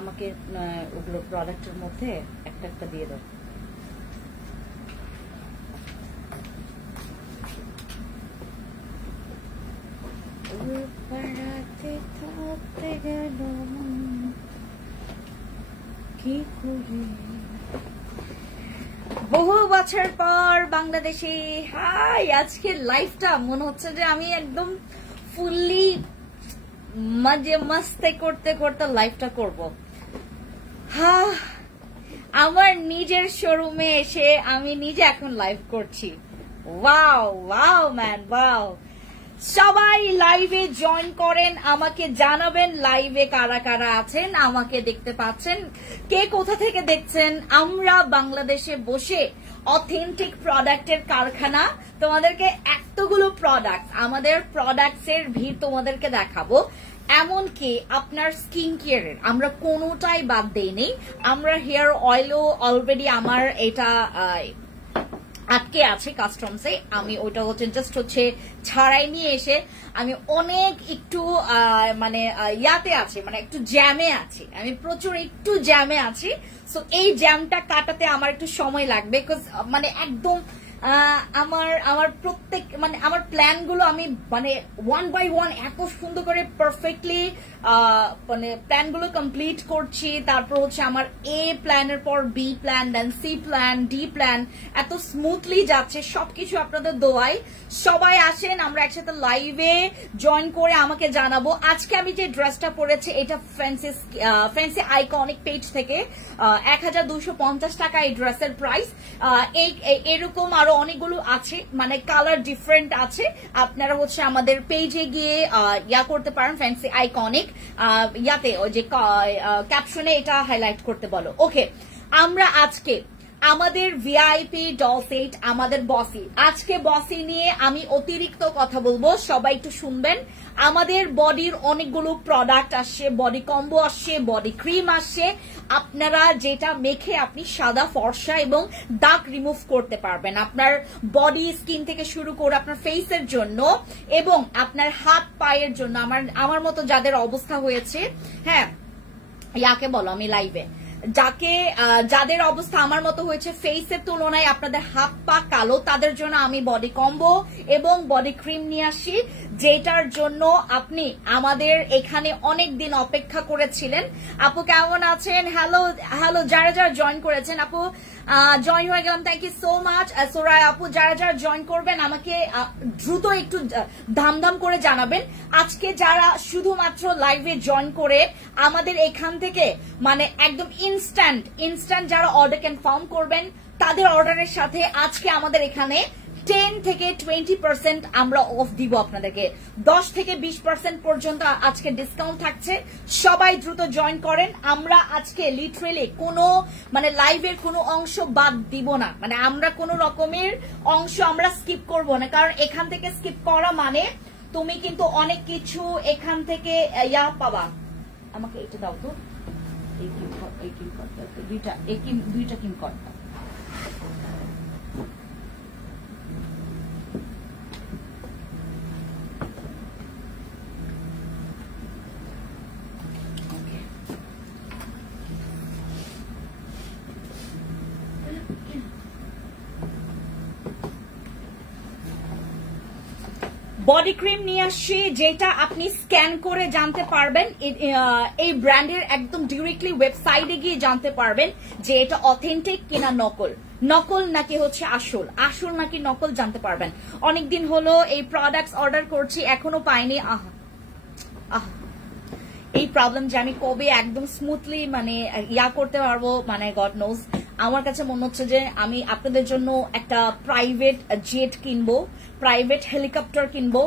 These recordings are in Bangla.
আমাকে ওগুলো প্রোডাক্টের মধ্যে একটা একটা দিয়ে দাও। থাকতে গেল কি করে বহু বছর পর বাংলাদেশে। হাই, আজকের লাইফটা মনে হচ্ছে যে আমি একদম ফুললি মজে মস্তে করতে করতে লাইফটা করব। হ্যাঁ, আমার নিজের শোরুমে এসে আমি নিজে এখন লাইভ করছি। Wow wow man wow. সবাই লাইভে জয়েন করেন, আমাকে জানাবেন লাইভে কারা কারা আছেন, আমাকে দেখতে পাচ্ছেন, কে কোথা থেকে দেখছেন। আমরা বাংলাদেশে বসে অথেন্টিক প্রোডাক্টের কারখানা, তোমাদেরকে এতগুলো প্রোডাক্ট, আমাদের প্রোডাক্টস এর ভিড় তোমাদেরকে দেখাবো। এমনকি আপনার স্কিন কেয়ারের আমরা কোনোটাই বাদ দেইনি। আমরা হেয়ার অয়েলও অলরেডি আমার এটা আটকে আছে কাস্টমসে, আমি ওইটা হচ্ছে জাস্ট হচ্ছে ছাড়াই নিয়ে এসে আমি অনেক একটু মানে ইয়াতে আছি, মানে একটু জ্যামে আছি, আমি প্রচুর একটু জ্যামে আছি। সো এই জ্যামটা কাটাতে আমার একটু সময় লাগবে, বিকজ মানে একদম আমার প্রত্যেক মানে আমার প্ল্যান গুলো আমি মানে ওয়ান বাই ওয়ান এত সুন্দর করে পারফেক্টলি মানে প্ল্যান গুলো কমপ্লিট করছি। তারপর হচ্ছে আমার এ প্ল্যানের পর বি প্ল্যান, দেন সি প্ল্যান, ডি প্ল্যান, এত স্মুথলি যাচ্ছে সবকিছু আপনাদের দোয়ায়। সবাই আসেন, আমরা একসাথে লাইভে জয়েন করে আমাকে জানাবো। আজকে আমি যে ড্রেসটা পরেছি এটা ফ্যান্সি আইকনিক পেজ থেকে 1250 টাকা এই ড্রেসের প্রাইস। এরকম আরো অনেকগুলো আছে, মানে কালার ডিফারেন্ট আছে। আপনারা হচ্ছে আমাদের পেজে গিয়ে ইয়া করতে পারেন, ফ্যান্সি আইকনিক ইয়াতে ওই যে ক্যাপশনে এটা হাইলাইট করতে বলো। ওকে, আমরা আজকে আমাদের ভিআইপি ডল সেট, আমাদের বসি, আজকে বসি নিয়ে আমি অতিরিক্ত কথা বলবো, সবাই একটু শুনবেন। আমাদের বডির অনেকগুলো প্রোডাক্ট আসছে, বডি কম্বো আসছে, বডি ক্রিম আসছে, আপনারা যেটা মেখে আপনি সাদা ফর্সা এবং দাগ রিমুভ করতে পারবেন আপনার বডি স্কিন থেকে শুরু করে আপনার ফেসের জন্য এবং আপনার হাত পায়ের জন্য। আমার মতো যাদের অবস্থা হয়েছে, হ্যাঁ ইয়াকে বলো আমি লাইভে, যাদের অবস্থা আমার মতো হয়েছে ফেসের তুলনায় আপনাদের হাত পা কালো, তাদের জন্য আমি বডি কম্বো এবং বডি ক্রিম নিয়ে আসি, যেটার জন্য আপনি আমাদের এখানে অনেক দিন অপেক্ষা করেছিলেন। আপু কেমন আছেন? হ্যালো হ্যালো, যারা যারা জয়েন করেছেন, আপু জয়েন হয়ে গেলাম, থ্যাংক ইউ সো মাচ। সোরায় আপু, যারা যারা জয়েন করবেন আমাকে দ্রুত একটু ধামধাম করে জানাবেন। আজকে যারা শুধুমাত্র লাইভে জয়েন করে আমাদের এখান থেকে মানে একদম ইনস্ট্যান্ট যারা অর্ডার কনফার্ম করবেন, তাদের অর্ডারের সাথে আজকে আমাদের এখানে 10 থেকে 20% আমরা অফ দিব আপনাদেরকে, 10 থেকে 20% পর্যন্ত আজকে ডিসকাউন্ট থাকছে। সবাই দ্রুত জয়েন করেন। আমরা আজকে লিটারেলি কোনো মানে লাইভের কোনো অংশ বাদ দিব না, মানে আমরা কোনো রকমের অংশ আমরা স্কিপ করব না, কারণ এখান থেকে স্কিপ করা মানে তুমি কিন্তু অনেক কিছু এখান থেকে ইয়া পাবা। আমাকে এটা দাও তো, দুইটা কিম করতে। বডি ক্রিম নিয়ে আসছি, যেটা আপনি স্ক্যান করে জানতে পারবেন, এই ব্র্যান্ডের একদম ডিরেক্টলি ওয়েবসাইটে গিয়ে জানতে পারবেন যে এটা অথেন্টিক কিনা নকল নাকি হচ্ছে আসল নাকি নকল জানতে পারবেন। অনেকদিন হলো এই প্রোডাক্টস অর্ডার করছি, এখনো পাইনি। এই প্রবলেম যে আমি কবে একদম স্মুথলি মানে ইয়া করতে পারবো, মানে গড নোজ। আমার কাছে মনে হচ্ছে যে আমি আপনাদের জন্য একটা প্রাইভেট জেট কিনবো, প্রাইভেট হেলিকপ্টার কিনবো।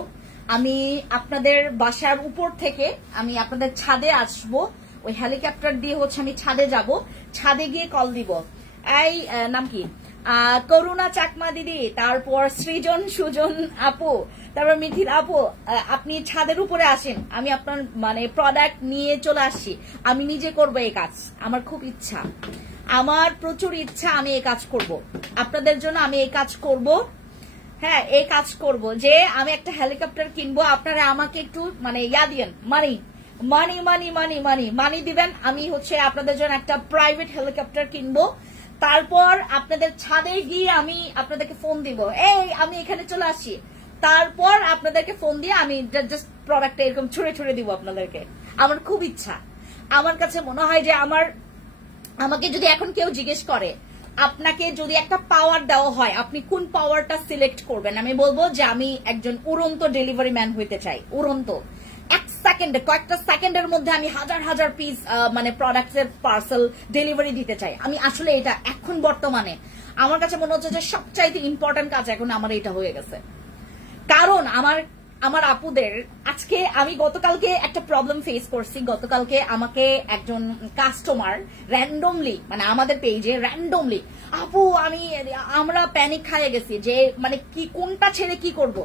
আমি আপনাদের বাসার উপর থেকে আমি আপনাদের ছাদে আসবো, ওই হেলিকপ্টার দিয়ে হচ্ছে আমি ছাদে যাব, ছাদে গিয়ে কল দিব। এই নাম কি, করুণা চাকমা দিদি, তারপর সৃজন সুজন আপু, তারপর মিথিল আপু, আপনি ছাদের উপরে আসেন, আমি আপনার মানে প্রোডাক্ট নিয়ে চলে আসছি। আমি নিজে করবো এই কাজ, আমার খুব ইচ্ছা, আমার প্রচুর ইচ্ছা, আমি এই কাজ করব আপনাদের জন্য। আমি এই কাজ করব, হ্যাঁ এই কাজ করব যে আমি একটা হেলিকপ্টার কিনবো। আপনারা আমাকে একটু মানে ইয়া দিয়েন, মানি মানি মানি মানি মানি দিবেন, আমি হচ্ছে আপনাদের জন্য একটা প্রাইভেট হেলিকপ্টার কিনবো, তারপর আপনাদের ছাদে গিয়ে আমি আপনাদেরকে ফোন দিব, এই আমি এখানে চলে আসি, তারপর আপনাদেরকে ফোন দিয়ে আমি জাস্ট প্রোডাক্টটা এরকম ছুঁড়ে ছুঁড়ে দিব আপনাদেরকে। আমার খুব ইচ্ছা, আমার কাছে মনে হয় যে আমাকে যদি এখন কেউ জিজ্ঞেস করে আপনাকে যদি একটা পাওয়ার দেওয়া হয় আপনি কোন পাওয়ারটা সিলেক্ট করবেন, আমি বলবো যে আমি একজন উড়ন্ত ডেলিভারি ম্যান হইতে চাই। উড়ন্ত এক সেকেন্ডে, কয়েকটা সেকেন্ডের মধ্যে আমি হাজার হাজার পিস মানে প্রোডাক্টসের পার্সেল ডেলিভারি দিতে চাই। আমি আসলে এটা এখন বর্তমানে আমার কাছে মনে হচ্ছে যে সবচাইতে ইম্পর্টেন্ট কাজ এখন আমার এটা হয়ে গেছে। কারণ আমার আপুদের আজকে আমি গতকালকে একটা প্রবলেম ফেস করছি। গতকালকে আমাকে একজন কাস্টমার র্যান্ডমলি, মানে আমাদের পেজে র্যান্ডমলি, আপু আমরা প্যানিক খাইয়ে গেছি যে মানে কি কোনটা ছেড়ে কি করব,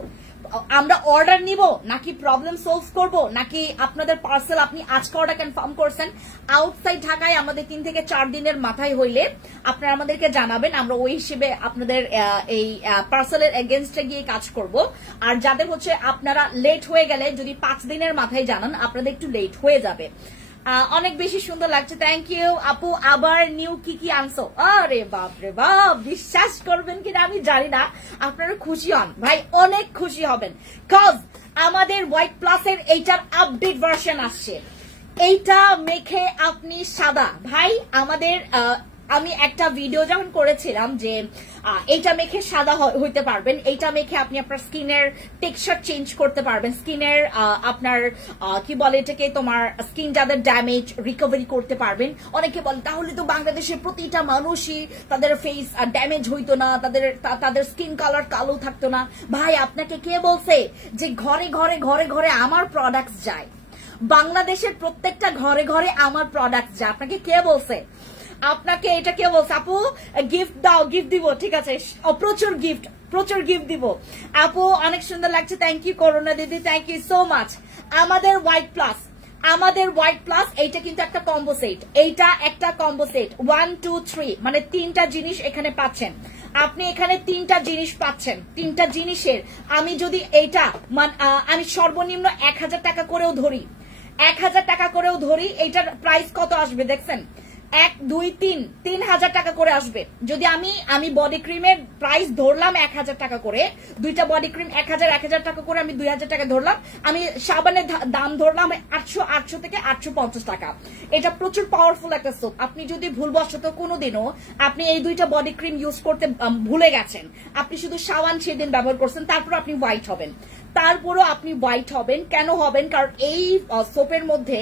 আমরা অর্ডার নিব নাকি প্রবলেম সলভ করব, নাকি আপনাদের পার্সেল আপনি আজকে অর্ডার কনফার্ম করছেন, আউটসাইড ঢাকায় আমাদের 3 থেকে 4 দিনের মাথায় হইলে আপনারা আমাদেরকে জানাবেন, আমরা ওই হিসেবে আপনাদের এই পার্সেলের এগেইনস্টে গিয়ে কাজ করব। আর যাদের হচ্ছে আপনারা লেট হয়ে গেলে যদি 5 দিনের মাথায় জানান আপনাদের একটু লেট হয়ে যাবে। অনেক বেশি সুন্দর লাগছে, থ্যাংক ইউ আপু। আবার নিউ কি আনছো? আরে বাপ রে বাপ, বিশ্বাস করবেন কিনা আমি জানি না, আপনারা খুশি হন ভাই, অনেক খুশি হবেন, কজ আমাদের হোয়াইট প্লাসের এইটার আপডেট ভার্সন আসছে। এইটা মেখে আপনি সাদা ভাই, আমাদের আমি একটা ভিডিও যখন করেছিলাম যে এইটা মেখে সাদা হইতে পারবেন, এইটা মেখে আপনি আপনার স্কিনের টেক্সচার চেঞ্জ করতে পারবেন, স্কিনের আপনার কি বলে এটাকে, তোমার স্কিন যাদের ড্যামেজ রিকভারি করতে পারবেন। অনেকে বলে তাহলে তো বাংলাদেশের প্রতিটা মানুষই তাদের ফেস ড্যামেজ হইতো না, তাদের স্কিন কালার কালো থাকতো না। ভাই আপনাকে কে বলছে যে ঘরে ঘরে ঘরে ঘরে আমার প্রোডাক্টস যায়? বাংলাদেশের প্রত্যেকটা ঘরে ঘরে আমার প্রোডাক্ট যায়, আপনাকে কে বলছে? আপনাকে এটা কে বলছে? আপু গিফট দাও, গিফট দিব, ঠিক আছে, প্রচুর গিফট দিব। আপু অনেক সুন্দর লাগছে, থ্যাংক ইউ করোনা দিদি, থ্যাংক ইউ সো মাচ। আমাদের হোয়াইট প্লাস এইটা কিন্তু একটা কম্বো সেট, এইটা একটা কম্বো সেট 1 2 3 মানে 3টা জিনিস এখানে পাচ্ছেন আপনি, এখানে 3টা জিনিস পাচ্ছেন। 3টা জিনিসের আমি যদি এইটা আমি সর্বনিম্ন 1000 টাকা করেও ধরি, 1000 টাকা করেও ধরি, এইটার প্রাইস কত আসবে দেখছেন? 1 2 3 3000 টাকা করে আসবে। যদি আমি বডি ক্রিমের প্রাইস ধরলাম 1000 টাকা করে, দুইটা বডি ক্রিম 1000 টাকা করে আমি 2000 টাকা ধরলাম, আমি সাবানের দাম ধরলাম 800 থেকে 850 টাকা। এটা প্রচুর পাওয়ারফুল একটা সোপ। আপনি যদি ভুলবশত কোনোদিনও আপনি এই দুইটা বডি ক্রিম ইউজ করতে ভুলে গেছেন, আপনি শুধু সাবান সেদিন ব্যবহার করছেন, তারপর আপনি হোয়াইট হবেন, তারপরও আপনি হোয়াইট হবেন। কেন হবেন? কারণ এই সোপের মধ্যে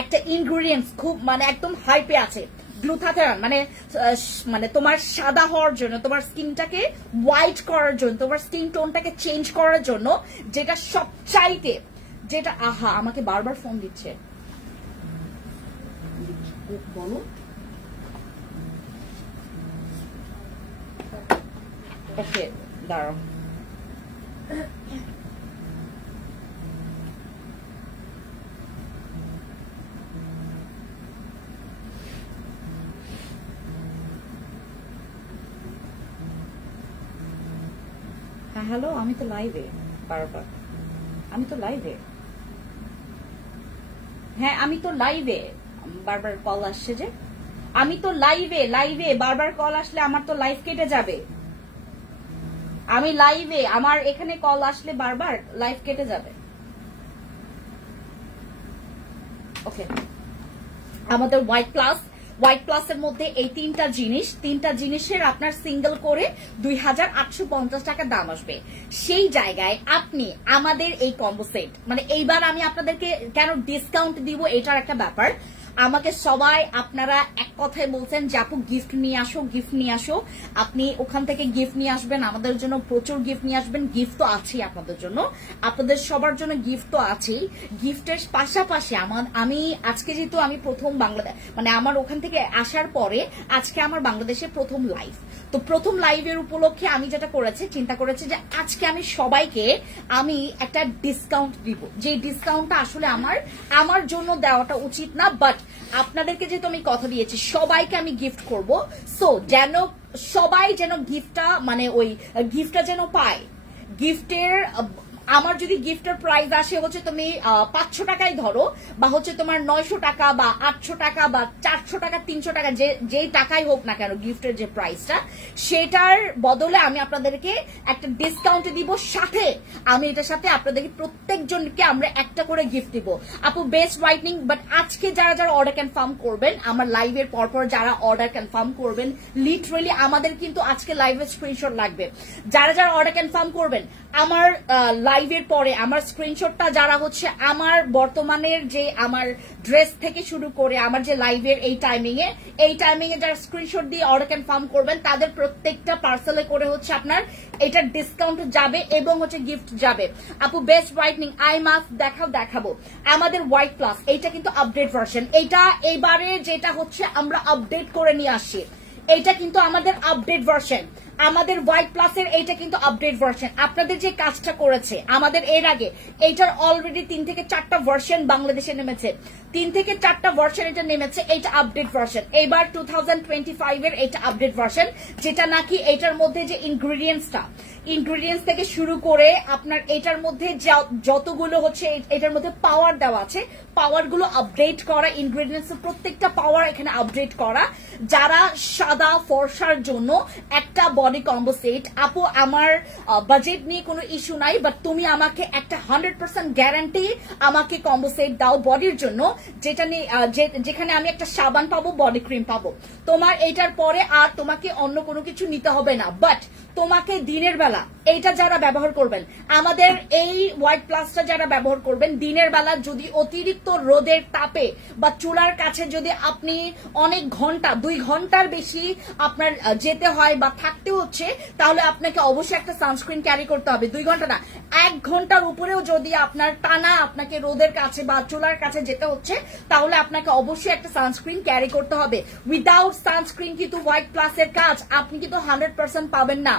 একটা ইনগ্রেডিয়েন্টস খুব মানে একদম হাইপে আছে, গ্লুটাথিয়ন, মানে তোমার সাদা হওয়ার জন্য, তোমার স্কিনটাকে হোয়াইট করার জন্য, তোমার স্কিন টোনটাকে চেঞ্জ করার জন্য, যেটা সবচাইতে যেটা আহা আমাকে বারবার ফোন দিচ্ছে, বলো ওকে দাঁড়াও। হ্যালো, আমি তো লাইভে, বারবার আমি তো লাইভে, হ্যাঁ আমি তো লাইভে, বারবার কল আসছে যে, আমি তো লাইভে বারবার কল আসলে আমার তো লাইভ কেটে যাবে। আমি লাইভে, আমার এখানে কল আসলে বারবার লাইভ কেটে যাবে। ওকে, আমাদের হোয়াইট প্লাসের মধ্যে এই 3টা জিনিসের আপনার সিঙ্গেল করে 2850 টাকা দাম আসবে। সেই জায়গায় আপনি আমাদের এই কম্বো সেট, মানে এইবার আমি আপনাদেরকে কেন ডিসকাউন্ট দিব এটার একটা ব্যাপার। আমাকে সবাই আপনারা এক কথায় বলছেন যে আপু গিফট নিয়ে আসো, আপনি ওখান থেকে গিফট নিয়ে আসবেন, আমাদের জন্য প্রচুর গিফট নিয়ে আসবেন। গিফট তো আছেই আপনাদের জন্য, আপনাদের সবার জন্য গিফট তো আছেই। গিফটের পাশাপাশি আমি আজকে যেহেতু আমি প্রথম বাংলাদেশ, মানে আমার ওখান থেকে আসার পরে আজকে আমার বাংলাদেশে প্রথম লাইভ, তো প্রথম লাইভের উপলক্ষে আমি যেটা চিন্তা করেছি যে আজকে আমি সবাইকে আমি একটা ডিসকাউন্ট দিব, যে ডিসকাউন্টটা আসলে আমার জন্য দেওয়াটা উচিত না, বাট আপনাদেরকে যেহেতু আমি কথা দিয়েছি সবাইকে আমি গিফট করব, সো যেন সবাই যেন গিফটটা মানে ওই গিফটটা যেন পায়। গিফটের আমার যদি গিফটের প্রাইস আসে হচ্ছে তুমি 500 টাকায় ধরো, বা হচ্ছে তোমার 900 টাকা বা 800 টাকা বা 400 টাকা 300 টাকা, যেই টাকাই হোক না কেন গিফটের যে প্রাইসটা, সেটার বদলে আমি আপনাদেরকে একটা ডিসকাউন্ট দিব, সাথে আমি এটার সাথে আপনাদেরকে প্রত্যেকজনকে আমরা একটা করে গিফট দিব আপু, বেস্ট হোয়াইটনিং। বাট আজকে যারা যারা অর্ডার কনফার্ম করবেন, আমার লাইভের পরপর যারা অর্ডার কনফার্ম করবেন, লিটারেলি আমাদের কিন্তু আজকে লাইভের স্ক্রিনশট লাগবে। যারা যারা অর্ডার কনফার্ম করবেন আমার লাইভের পরে আমার স্ক্রিনশটটা, যারা হচ্ছে আমার বর্তমানের যে আমার ড্রেস থেকে শুরু করে আমার যে লাইভের এই টাইমিং এ যারা স্ক্রিনশট দিয়ে অর্ডার কনফার্ম করবেন, তাদের প্রত্যেকটা পার্সেলে করে হচ্ছে আপনার এটার ডিসকাউন্ট যাবে এবং হচ্ছে গিফট যাবে। আপু বেস্ট হোয়াইটনিং আই মাস্ক দেখাবো আমাদের হোয়াইট প্লাস, এইটা কিন্তু আপডেট ভার্সন। এইটা এবারে যেটা হচ্ছে আমরা আপডেট করে নিয়ে আসছি, এইটা কিন্তু আমাদের আপডেট ভার্সন। আমাদের হোয়াইট প্লাসের এইটা কিন্তু আপডেট ভার্সন। আপনাদের যে কাজটা করেছে আমাদের এর আগে, এইটার অলরেডি 3 থেকে 4টা ভার্সন বাংলাদেশে নেমেছে, 3 থেকে 4টা ভার্সন এটা নেমেছে, এইটা আপডেট ভার্সন। এবার 2025 এর এইটা আপডেট ভার্সন, যেটা নাকি এইটার মধ্যে যে ইনগ্রিডিয়েন্টস থেকে শুরু করে আপনার এটার মধ্যে যতগুলো হচ্ছে এটার মধ্যে পাওয়ার দেওয়া আছে, পাওয়ার গুলো আপডেট করা, ইনগ্রিডিয়েন্টস প্রত্যেকটা পাওয়ার এখানে আপডেট করা। যারা সাদা ফর্সার জন্য একটা বডি কম্বো সেট, আপু আমার বাজেট নিয়ে কোনো ইস্যু নাই, বাট তুমি আমাকে একটা 100% গ্যারান্টি আমাকে কম্বো সেট দাও বডির জন্য, যেটা নিয়ে যেখানে আমি একটা সাবান পাবো, বডি ক্রিম পাবো। তোমার এইটার পরে আর তোমাকে অন্য কোনো কিছু নিতে হবে না, বাট তোমাকে দিনের বেলা এইটা যারা ব্যবহার করবেন, আমাদের এই হোয়াইট প্লাসটা যারা ব্যবহার করবেন, দিনের বেলা যদি অতিরিক্ত রোদের তাপে বা চুলার কাছে যদি আপনি অনেক ঘন্টা 2 ঘন্টার বেশি আপনার যেতে হয় বা থাকতে হচ্ছে, তাহলে আপনাকে অবশ্যই একটা সানস্ক্রিন ক্যারি করতে হবে। 2 ঘন্টা না, 1 ঘন্টার উপরেও যদি আপনার টানা আপনাকে রোদের কাছে বা চুলার কাছে যেতে হচ্ছে, তাহলে আপনাকে অবশ্যই একটা সানস্ক্রিন ক্যারি করতে হবে। উইদাউট সানস্ক্রিন কিন্তু হোয়াইট প্লাসের কাজ আপনি কিন্তু 100% পাবেন না।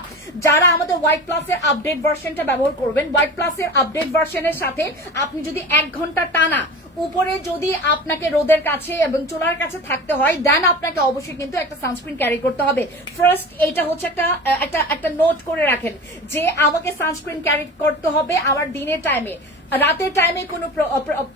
যারা আমাদের হোয়াইট প্লাসের আপডেট ভার্সনটা ব্যবহার করবেন, হোয়াইট প্লাসের আপডেট ভার্সনের সাথে আপনি যদি 1 ঘন্টা টানা উপরে যদি আপনাকে রোদের কাছে এবং চুলার কাছে থাকতে হয়, দেন আপনাকে অবশ্যই কিন্তু একটা সানস্ক্রিন ক্যারি করতে হবে। ফার্স্ট এটা হচ্ছে একটা নোট করে রাখেন যে আমাকে সানস্ক্রিন ক্যারি করতে হবে আমার দিনের টাইমে। রাতের টাইমে কোনো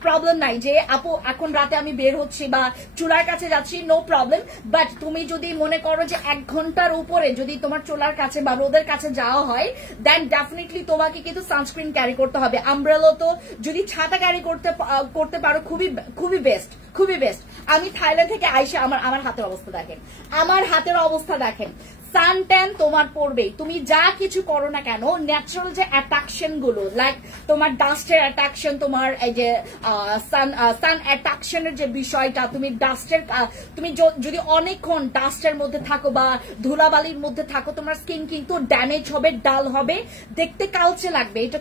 প্রবলেম নাই যে আপু এখন রাতে আমি বের হচ্ছি বা চুলার কাছে যাচ্ছি, নো প্রবলেম। বাট তুমি যদি মনে করো যে 1 ঘন্টার উপরে যদি তোমার চুলার কাছে বা রোদের কাছে যাওয়া হয়, দেন ডেফিনেটলি তোমাকে কিন্তু সানস্ক্রিন ক্যারি করতে হবে। আমব্রেলা তো যদি ছাতা ক্যারি করতে পারো খুবই বেস্ট। আমি থাইল্যান্ড থেকে আইসা আমার হাতের অবস্থা দেখেন, সানট্যান তোমার পড়বেই, তুমি যা কিছু করো না কেন। ন্যাচারাল যে অ্যাট্রাকশন গুলো, লাইক তোমার ডাস্টের অ্যাট্রাকশন, তোমার এই যে সান অ্যাট্রাকশনের যে বিষয়টা, তুমি যদি অনেকক্ষণ ডাস্টের মধ্যে থাকো বা ধুলাবালির মধ্যে থাকো, তোমার স্কিন কিন্তু ড্যামেজ হবে, ডাল হবে, দেখতে কালচে লাগবে। এটা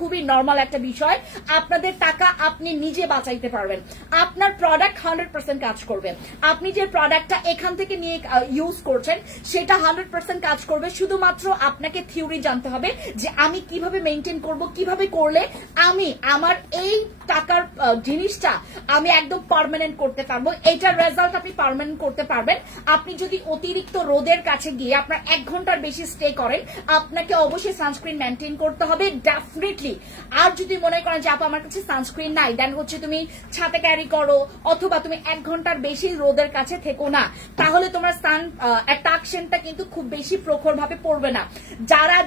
খুবই নর্মাল একটা বিষয়। আপনাদের টাকা আপনি নিজে বাঁচাইতে পারবেন, আপনার প্রোডাক্ট 100% কাজ করবে। আপনি যে প্রোডাক্টটা এখান থেকে নিয়ে ইউজ করছেন সেটা 100% কাজ করবে। শুধুমাত্র আপনাকে থিওরি জানতে হবে যে আমি কিভাবে মেনটেন করব, কিভাবে করলে আমি আমার এই টাকার জিনিসটা আমি একদম পার্মানেন্ট করতে পারবো। এইটার রেজাল্ট আপনি পার্মানেন্ট করতে পারবেন। আপনি যদি অতিরিক্ত রোদের কাছে গিয়ে আপনার 1 ঘন্টার বেশি স্টে করেন, আপনাকে অবশ্যই সানস্ক্রিন মেনটেন করতে হবে ডেফিনেটলি। আর যদি মনে করেন যে আপা আমার কাছে সানস্ক্রিন নাই, দেন হচ্ছে তুমি ছাতা ক্যারি করো অথবা তুমি 1 ঘন্টার বেশি রোদের কাছে থেকো না, তাহলে তোমার সান অ্যাট্রাকশনটা কিন্তু খুব বেশি প্রখর ভাবে পড়বে না।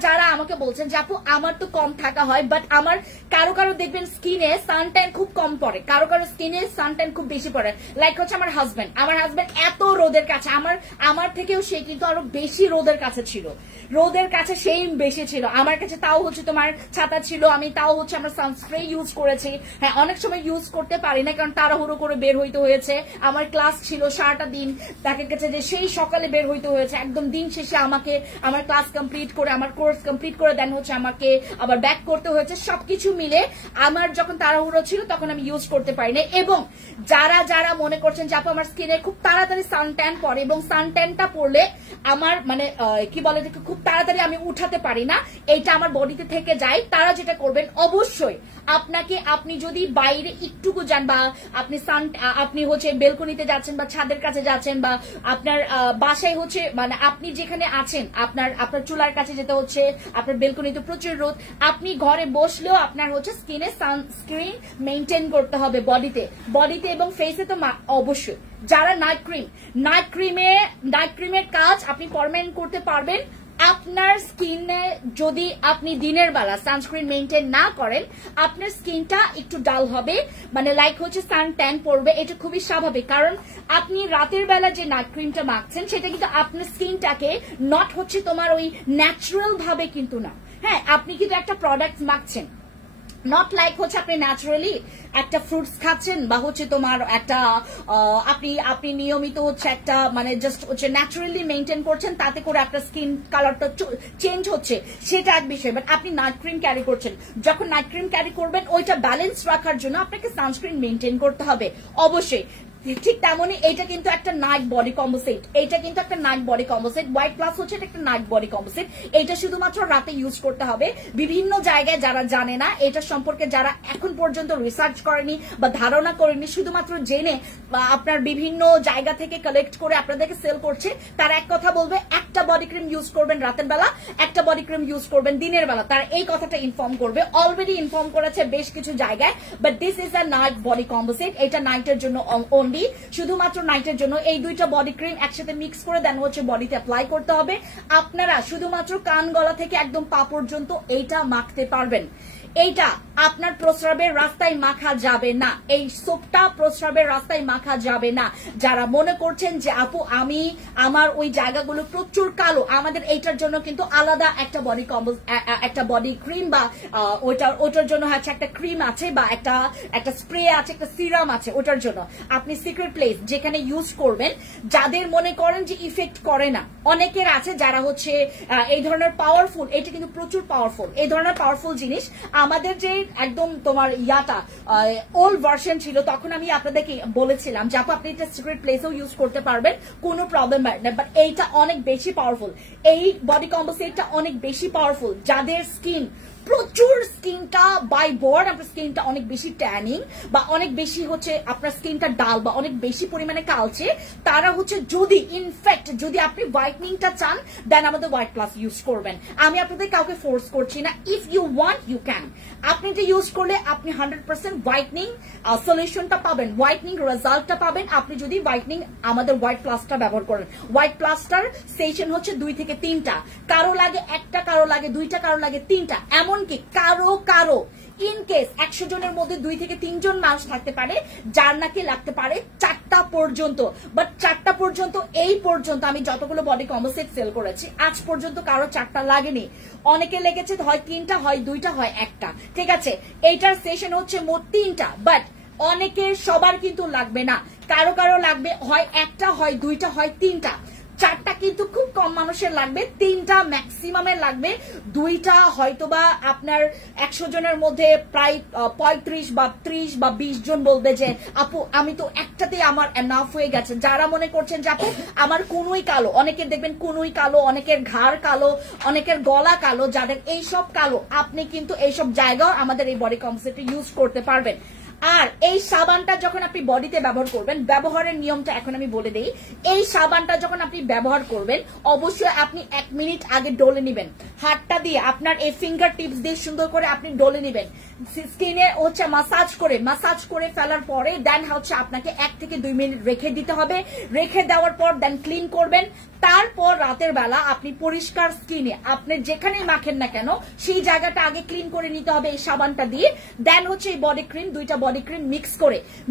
যারা আমাকে বলছেন যে আপু আমার তো কম থাকা হয়, বাট আমার কারো দেখবেন স্কিনে সানট্যান খুব কম পড়ে, কারো স্কিনে সানট্যান খুব বেশি পড়ে। লাইক হচ্ছে আমার হাজবেন্ড এত রোদের কাছে, আমার থেকেও সে কিন্তু আরো বেশি রোদের কাছে ছিল, সেই বেশি ছিল আমার কাছে। তাও হচ্ছে তোমার ছাতা ছিল, আমি তাও হচ্ছে আমার সানস্প্রে ইউজ করেছি। হ্যাঁ, অনেক সময় ইউজ করতে পারি না, কারণ তাড়াহুড়ো করে বের হইতে হয়েছে। আমার ক্লাস ছিল সারাটা দিন, তাকে কাছে যে সেই সকালে বের হইতে হয়েছে, একদম দিন শেষে আমাকে আমার ক্লাস কমপ্লিট করে আমার কোর্স কমপ্লিট করে দেন হচ্ছে আমাকে আবার ব্যাক করতে হয়েছে। সবকিছু মিলে আমার যখন তাড়াহুড়ো ছিল তখন আমি ইউজ করতে পারি না। এবং যারা যারা মনে করছেন যে আপু আমার স্কিনে খুব তাড়াতাড়ি সানট্যান পড়ে এবং সানট্যানটা পড়লে আমার মানে কি বলে খুব তাড়াতাড়ি আমি উঠাতে পারি না, এইটা আমার বডিতে থেকে যায়, তারা যেটা করবেন অবশ্যই আপনাকে, আপনি যদি বাইরে একটুকু যান বা আপনি হচ্ছে বেলকনিতে যাচ্ছেন বা ছাদের কাছে যাচ্ছেন বা আপনার বাসায় হচ্ছে মানে আপনি যেখানে আছেন আপনার চুলার কাছে যেতে হচ্ছে, আপনার বেলকনিতে প্রচুর রোদ, আপনি ঘরে বসলেও আপনার হচ্ছে স্কিনে সানস্ক্রিন মেইনটেইন করতে হবে বডিতে এবং ফেসে তো অবশ্যই। যারা নাইট ক্রিমের কাজ আপনি পার্মানেন্ট করতে পারবেন। আপনার স্কিনে যদি আপনি দিনের বেলা সানস্ক্রিন মেইনটেইন না করেন আপনার স্কিনটা একটু ডাল হবে, মানে লাইক হচ্ছে সান ট্যান পড়বে, এটা খুবই স্বাভাবিক। কারণ আপনি রাতের বেলা যে নাইট ক্রিমটা মাখছেন সেটা কিন্তু আপনার স্কিনটাকে নট হচ্ছে তোমার ওই ন্যাচারাল ভাবে কিন্তু না, হ্যাঁ আপনি কিন্তু একটা প্রোডাক্ট মাখছেন, নট লাইক হচ্ছে আপনি ন্যাচারালি একটা ফ্রুটস খাচ্ছেন বা হচ্ছে তোমার একটা আপনি নিয়মিত হচ্ছে একটা মানে জাস্ট হচ্ছে ন্যাচারালি মেইনটেইন করছেন, তাতে করে আপনার স্কিন কালারটা চেঞ্জ হচ্ছে, সেটা এক বিষয়। বাট আপনি নাইট ক্রিম ক্যারি করছেন, যখন নাইট ক্রিম ক্যারি করবেন ওইটা ব্যালেন্স রাখার জন্য আপনাকে সানস্ক্রিন মেইনটেইন করতে হবে অবশ্যই। ঠিক তেমনই এটা কিন্তু একটা night body composite, white plus হচ্ছে এটা একটা নাইট বডি কম্পোজিট। এটা শুধুমাত্র রাতে ইউজ করতে হবে। বিভিন্ন জায়গায় যারা জানে না এটা সম্পর্কে, যারা এখন পর্যন্ত রিসার্চ করেনি বা ধারণা করেনি, শুধুমাত্র জেনে আপনার বিভিন্ন জায়গা থেকে কালেক্ট করে আপনাদেরকে সেল করছে, তারা এক কথা বলবে একটা বডি ক্রিম ইউজ করবেন রাতের বেলা, একটা বডি ক্রিম ইউজ করবেন দিনের বেলা, তারা এই কথাটা ইনফর্ম করবে, অলরেডি ইনফর্ম করেছে বেশ কিছু জায়গায়। But this is a night body composite, এটা নাইটের জন্য শুধুমাত্র নাইটের জন্য। এই দুইটা বডি ক্রিম একসাথে মিক্স করে দেন হচ্ছে বডিতে অ্যাপ্লাই করতে হবে। আপনারা শুধুমাত্র কান গলা থেকে একদম পা পর্যন্ত এইটা মাখতে পারবেন। এইটা আপনার প্রস্রাবের রাস্তায় মাখা যাবে না, এই সোপটা প্রস্রাবের রাস্তায় মাখা যাবে না। যারা মনে করছেন যে আপু আমার ওই জায়গাগুলো প্রচুর কালো, আমাদের এইটার জন্য কিন্তু আলাদা একটা বডি ক্রিম বা ওটার জন্য হচ্ছে একটা ক্রিম আছে বা একটা স্প্রে আছে, একটা সিরাম আছে ওটার জন্য। আপনি সিক্রেট প্লেস যেখানে ইউজ করবেন, যাদের মনে করেন যে ইফেক্ট করে না, অনেকের আছে যারা হচ্ছে এই ধরনের পাওয়ারফুল, এটা কিন্তু প্রচুর পাওয়ারফুল, এই ধরনের পাওয়ারফুল জিনিস আমাদের যে একদম তোমার ওল্ড ভার্সন ছিল, তখন আমি আপনাদেরকে বলেছিলাম যে আপনি এটা সিক্রেট প্লেসেও ইউজ করতে পারবেন, কোনো প্রবলেম না। বাট এইটা অনেক বেশি পাওয়ারফুল, এই বডি কম্পোজিটটা অনেক বেশি পাওয়ারফুল। যাদের স্কিন প্রচুর স্কিনটা বাই বর্ড, আপনার স্কিনটা অনেক বেশি ট্যানিং বা অনেক বেশি হচ্ছে আপনার স্কিনটা ডাল বা অনেক বেশি পরিমাণে কালচে, তারা হচ্ছে যদি আপনি হোয়াইটনিংটা চান দেন আমাদের হোয়াইট প্লাস ইউজ করবেন। আমি আপনাদের কাউকে ফোর্স করছি না, if you want you can. আপনি এটা ইউজ করলে আপনি 100% হোয়াইটনিং সলিউশনটা পাবেন, হোয়াইটনিং রেজাল্টটা পাবেন আপনি যদি হোয়াইটনিং আমাদের হোয়াইট প্লাসটা ব্যবহার করেন। হোয়াইট প্লাসটার সেশন হচ্ছে 2 থেকে 3টা, কারো লাগে 1টা, কারো লাগে 2টা, কারো লাগে 3টা, এমনকি কারো ইন কেস 100 জনের মধ্যে 2 থেকে 3 জন মানুষ থাকতে পারে যার নাকি লাগতে পারে 4টা পর্যন্ত। বাট 4টা পর্যন্ত, এই পর্যন্ত আমি যতগুলো বডি কম্পোজিট সেল করেছি আজ পর্যন্ত কারো 4টা লাগেনি, অনেকে লেগেছে হয় 3টা, হয় 2টা, হয় 1টা, ঠিক আছে। এইটার সেশন হচ্ছে মোট 3টা, বাট অনেকের সবার কিন্তু লাগবে না, কারো লাগবে হয় 1টা, হয় 2টা, হয় 3টা। 4টা কিন্তু খুব কম মানুষের লাগবে, 3টা ম্যাক্সিমামের লাগবে, 2টা হয়তোবা আপনার 100 জনের মধ্যে প্রায় 35 বা 30 বা 20 জন বলবে যে আপু আমি তো একটাতেই আমার এনাফ হয়ে গেছে। যারা মনে করছেন যে আপু আমার কোনোই কালো, অনেকের দেখবেন কোনোই কালো, অনেকের ঘাড় কালো, অনেকের গলা কালো, যাদের এইসব কালো, আপনি কিন্তু এইসব জায়গাও আমাদের এই বডি কম্পোজিট ইউজ করতে পারবেন। আর এই সাবানটা যখন আপনি বডিতে ব্যবহার করবেন, ব্যবহারের নিয়মটা এখন আমি বলে দেই। এই সাবানটা যখন আপনি ব্যবহার করবেন অবশ্যই আপনি 1 মিনিট আগে ডলে নেবেন, হাতটা দিয়ে আপনার এই ফিঙ্গার টিপস দিয়ে সুন্দর করে আপনি ডলে নেবেন, স্কিনে হচ্ছে মাসাজ করে ফেলার পরে দেন হচ্ছে আপনাকে 1 থেকে 2 মিনিট রেখে দিতে হবে। রেখে দেওয়ার পর দেন ক্লিন করবেন। তারপর রাতের বেলা আপনি পরিষ্কার স্কিনে আপনি যেখানে মাখেন না কেন সেই জায়গাটা আগে ক্লিন করে নিতে হবে এই সাবানটা দিয়ে। দেন হচ্ছে এই বডি ক্রিম, 2টা বডি ক্রিম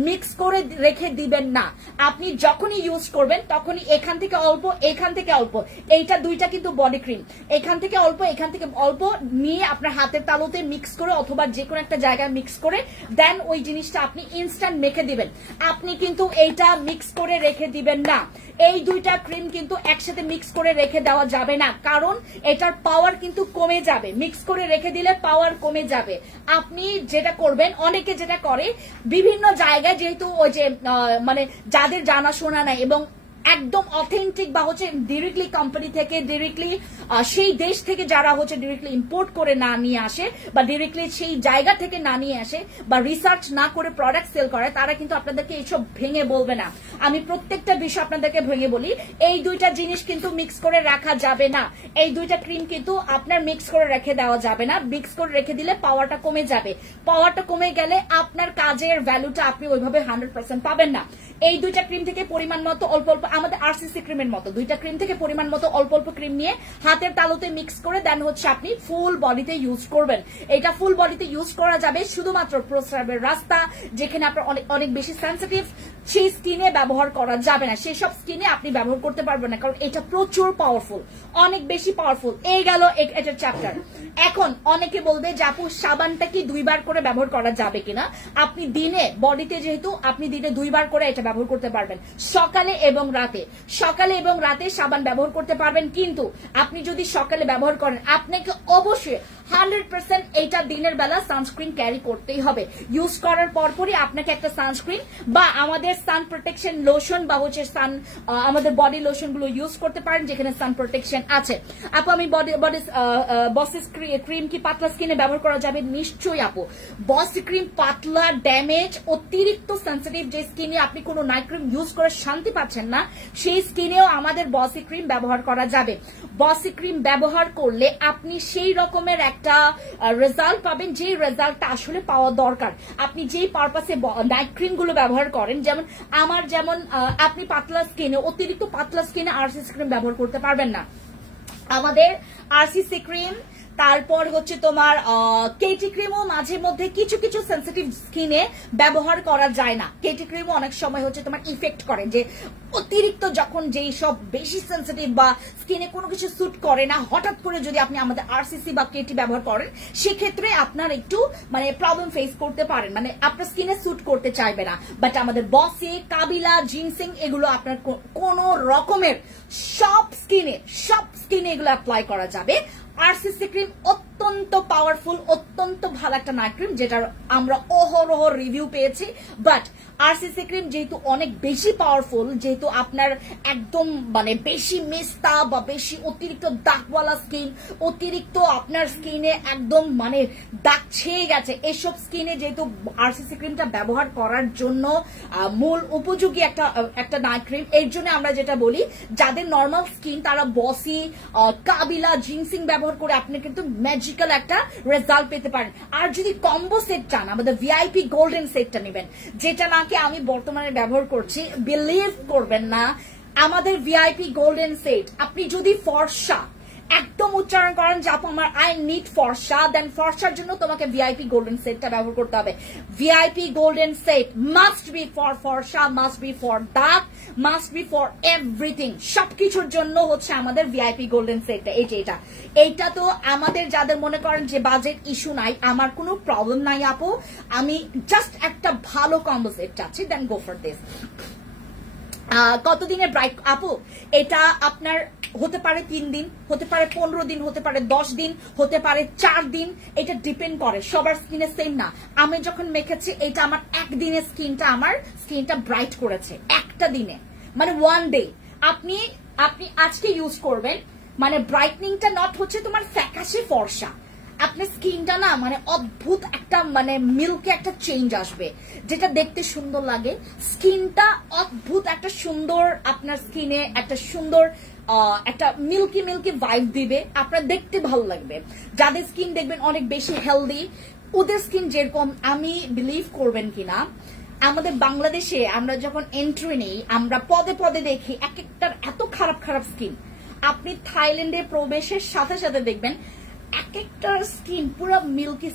মিক্স করে রেখে দিবেন না। আপনি যখনই ইউজ করবেন তখনই এখান থেকে অল্প, এখান থেকে অল্প, এইটা 2টা কিন্তু বডি ক্রিম, এখান থেকে অল্প, এখান থেকে অল্প নিয়ে আপনার হাতের তালুতে মিক্স করে অথবা যে কোনো একটা জায়গায় মিক্স করে দেন ওই জিনিসটা আপনি ইনস্ট্যান্ট মেখে দিবেন। আপনি কিন্তু এইটা মিক্স করে রেখে দিবেন না, এই দুইটা ক্রিম কিন্তু একসাথে মিক্স করে রেখে দেওয়া যাবে না, কারণ এটার পাওয়ার কিন্তু কমে যাবে। মিক্স করে রেখে দিলে পাওয়ার কমে যাবে। আপনি যেটা করবেন, অনেকে যেটা করে বিভিন্ন জায়গায়, যেহেতু ওই যে মানে যাদের জানাশোনা নাই এবং একদম অথেন্টিক বা হচ্ছে ডিরেক্টলি কোম্পানি থেকে ডিরেক্টলি সেই দেশ থেকে যারা হচ্ছে ডিরেক্টলি ইম্পোর্ট করে না নিয়ে আসে বা ডিরেক্টলি সেই জায়গা থেকে না নিয়ে আসে বা রিসার্চ না করে প্রোডাক্ট সেল করে, তারা কিন্তু আপনাদেরকে এইসব ভেঙে বলবে না। আমি প্রত্যেকটা বিষয় আপনাদেরকে ভেঙে বলি, এই দুইটা জিনিস কিন্তু মিক্স করে রাখা যাবে না। এই দুইটা ক্রিম কিন্তু আপনার মিক্স করে রেখে দেওয়া যাবে না। মিক্স করে রেখে দিলে পাওয়ারটা কমে যাবে। পাওয়ারটা কমে গেলে আপনার কাজের ভ্যালুটা আপনি ওইভাবে 100% পাবেন না। এই দুইটা ক্রিম থেকে পরিমাণ মতো অল্প অল্প, আমাদের আরসিসি ক্রিমের মতো দুইটা ক্রিম থেকে পরিমাণ মতো অল্প অল্প ক্রিম নিয়ে হাতের তালুতে মিক্স করে দেন হচ্ছে আপনি ফুল বডিতে ইউজ করবেন। এটা ফুল বডিতে ইউজ করা যাবে শুধুমাত্র প্রস্রাবের রাস্তা, যেখানে আপনার অনেক বেশি সেন্সিটিভ, সেই স্কিনে ব্যবহার করা যাবে না। সেই সব স্কিনে আপনি ব্যবহার করতে পারবেন না, কারণ এটা প্রচুর পাওয়ারফুল, অনেক বেশি পাওয়ারফুল। এই গেল এটার চ্যাপ্টার। এখন অনেকে বলবে যে আপু সাবানটা কি 2 বার করে ব্যবহার করা যাবে কিনা? আপনি দিনে বডিতে, যেহেতু আপনি দিনে 2 বার করে এটা ব্যবহার করতে পারবেন, সকালে এবং রাতে। সকালে এবং রাতে সাবান ব্যবহার করতে পারবেন, কিন্তু আপনি যদি সকালে ব্যবহার করেন আপনাকে অবশ্যই 100% এইটা দিনের বেলা সানস্ক্রিন ক্যারি করতেই হবে। ইউজ করার পরপরই আপনাকে একটা সানস্ক্রিন বা আমাদের সান প্রোটেকশন লোশন বা হচ্ছে আমাদের বডি লোশন গুলো ইউজ করতে পারেন যেখানে সান প্রোটেকশন আছে। আপু আমি বসেস ক্রিম কি পাতলা স্কিনে ব্যবহার করা যাবে? নিশ্চয়ই আপু। বস ক্রিম পাতলা, ড্যামেজ, অতিরিক্ত সেন্সিটিভ যে স্কিনে আপনি কোনো নাইট ক্রিম ইউজ করে শান্তি পাচ্ছেন না, সেই স্কিনেও আমাদের বসি ক্রিম ব্যবহার করা যাবে। বসি ক্রিম ব্যবহার করলে আপনি সেই রকমের একটা রেজাল্ট পাবেন যে রেজাল্টটা আসলে পাওয়া দরকার। আপনি যেই পারপাসে নাইট ক্রিম গুলো ব্যবহার করেন, যেমন আপনি পাতলা স্কিনে, অতিরিক্ত পাতলা স্কিনে আরসিসি ক্রিম ব্যবহার করতে পারবেন না। আমাদের আরসিসি ক্রিম, তারপর হচ্ছে তোমার কেটি ক্রিমও মাঝে মধ্যে কিছু কিছু সেন্সিটিভ স্কিনে ব্যবহার করা যায় না। কেটি ক্রিমও অনেক সময় হচ্ছে তোমার ইফেক্ট করে, যে অতিরিক্ত যখন যেই সব বেশি সেন্সিটিভ বা স্কিনে কোনো কিছু স্যুট করে না, হঠাৎ করে যদি আপনি আমাদের আরসিসি বা কেটি ব্যবহার করেন, সেক্ষেত্রে আপনার একটু মানে প্রবলেম ফেস করতে পারেন, মানে আপনার স্কিনে স্যুট করতে চাইবে না। বাট আমাদের বসে, কাবিলা, জিনসিং এগুলো আপনার কোনো রকমের সব স্কিনে এগুলো অ্যাপ্লাই করা যাবে। আরসিসি ক্রিম অত্যন্ত পাওয়ারফুল, অত্যন্ত ভালো একটা নাইট ক্রিম, যেটার আমরা অহরহ রিভিউ পেয়েছি। বাট আরসিসি ক্রিম যেহেতু অনেক বেশি পাওয়ারফুল, যেহেতু আপনার একদম মানে বেশি মেস্তা বা বেশি অতিরিক্ত দাগওয়ালা স্কিন, অতিরিক্ত আপনার স্কিনে একদম মানে দাগ ছেয়ে গেছে, এসব স্কিনে যেহেতু আরসিসি ক্রিমটা ব্যবহার করার জন্য মূল উপযোগী একটা নাইট ক্রিম, এর জন্য আমরা যেটা বলি যাদের নর্মাল স্কিন তারা বসি, কাবিলা, জিনসিং ব্যবহার করে আপনি কিন্তু ম্যাজিক্যাল একটা রেজাল্ট পেতে পারেন। আর যদি কম্বো সেট চান, আমাদের ভিআইপি গোল্ডেন সেটটা নেবেন, যেটা নাকি আমি বর্তমানে ব্যবহার করছি, বিলিভ করবেন না, আমাদের ভিআইপি গোল্ডেন সেট আপনি যদি ফর্সা একদম উচ্চারণ করেন যে আপু আমার আই নিড ফর্সা, দেন ফর্সার জন্য তোমাকে ভিআইপি গোল্ডেন সেটটা ব্যবহার করতে হবে। VIP golden set must be for ফর্সা, মাস্ট বি ফর দাগ, মাস্ট বি ফর এভরিথিং, সবকিছুর জন্য হচ্ছে আমাদের ভিআইপি গোল্ডেন সেটটা। এইটা তো আমাদের যাদের মনে করেন যে বাজেট ইস্যু নাই, আমার কোনো প্রবলেম নাই আপু, আমি জাস্ট একটা ভালো কম্বো সেট চাচ্ছি, দেন গো ফর দিস। কতদিনের ব্রাইট আপু? এটা আপনার হতে পারে 3 দিন, হতে পারে 15 দিন, হতে পারে 10 দিন, হতে পারে 4 দিন, এটা ডিপেন্ড করে, সবার স্কিনে সেম না। আমি যখন মেখেছি এটা আমার একদিনের স্কিনটা ব্রাইট করেছে, একটা দিনে, মানে 1 ডে। আপনি আজকে ইউজ করবেন, মানে ব্রাইটনিংটা নট হচ্ছে তোমার ফ্যাকাশে ফর্সা, আপনার স্কিনটা না মানে অদ্ভুত একটা মানে মিল্কে একটা চেঞ্জ আসবে, যেটা দেখতে সুন্দর লাগে। স্কিনটা অদ্ভুত একটা সুন্দর, আপনার স্কিনে একটা সুন্দর একটা মিল্কি ভাইব দিবে, আপনার দেখতে ভালো লাগবে। যাদের স্কিন দেখবেন অনেক বেশি হেলদি, ওদের স্কিন যেরকম, আমি বিলিভ করবেন কিনা, আমাদের বাংলাদেশে আমরা যখন এন্ট্রি নেই, আমরা পদে পদে দেখি এক একটার এত খারাপ স্কিন। আপনি থাইল্যান্ডে প্রবেশের সাথে সাথে দেখবেন এক একটার স্কিন পুরো মিল্কি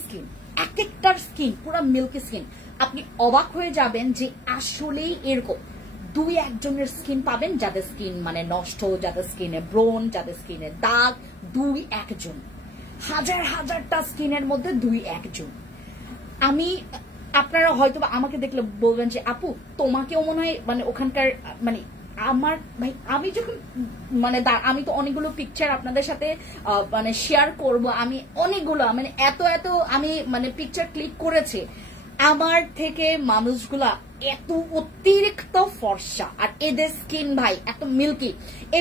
স্কিন, আপনি অবাক হয়ে যাবেন যে আসলেই এরকম 2-1 জনের স্কিন পাবেন যাদের স্কিন মানে নষ্ট, যাদের স্কিনে ব্রণ, যাদের স্কিনে দাগ, 2-1 জন, হাজারটা স্কিনের মধ্যে 2-1 জন। আমি আপনারা হয়তো আমাকে দেখলে বলবেন যে আপু তোমাকেও মনে হয় মানে ওখানকার মানে আমার ভাই আমি যখন মানে আমি তো অনেকগুলো পিকচার আপনাদের সাথে মানে শেয়ার করব, আমি অনেকগুলো মানে এত আমি মানে পিকচার ক্লিক করেছি। আমার থেকে মানুষগুলা এত অতিরিক্ত ফর্সা আর এদের স্কিন ভাই এত মিল্কি,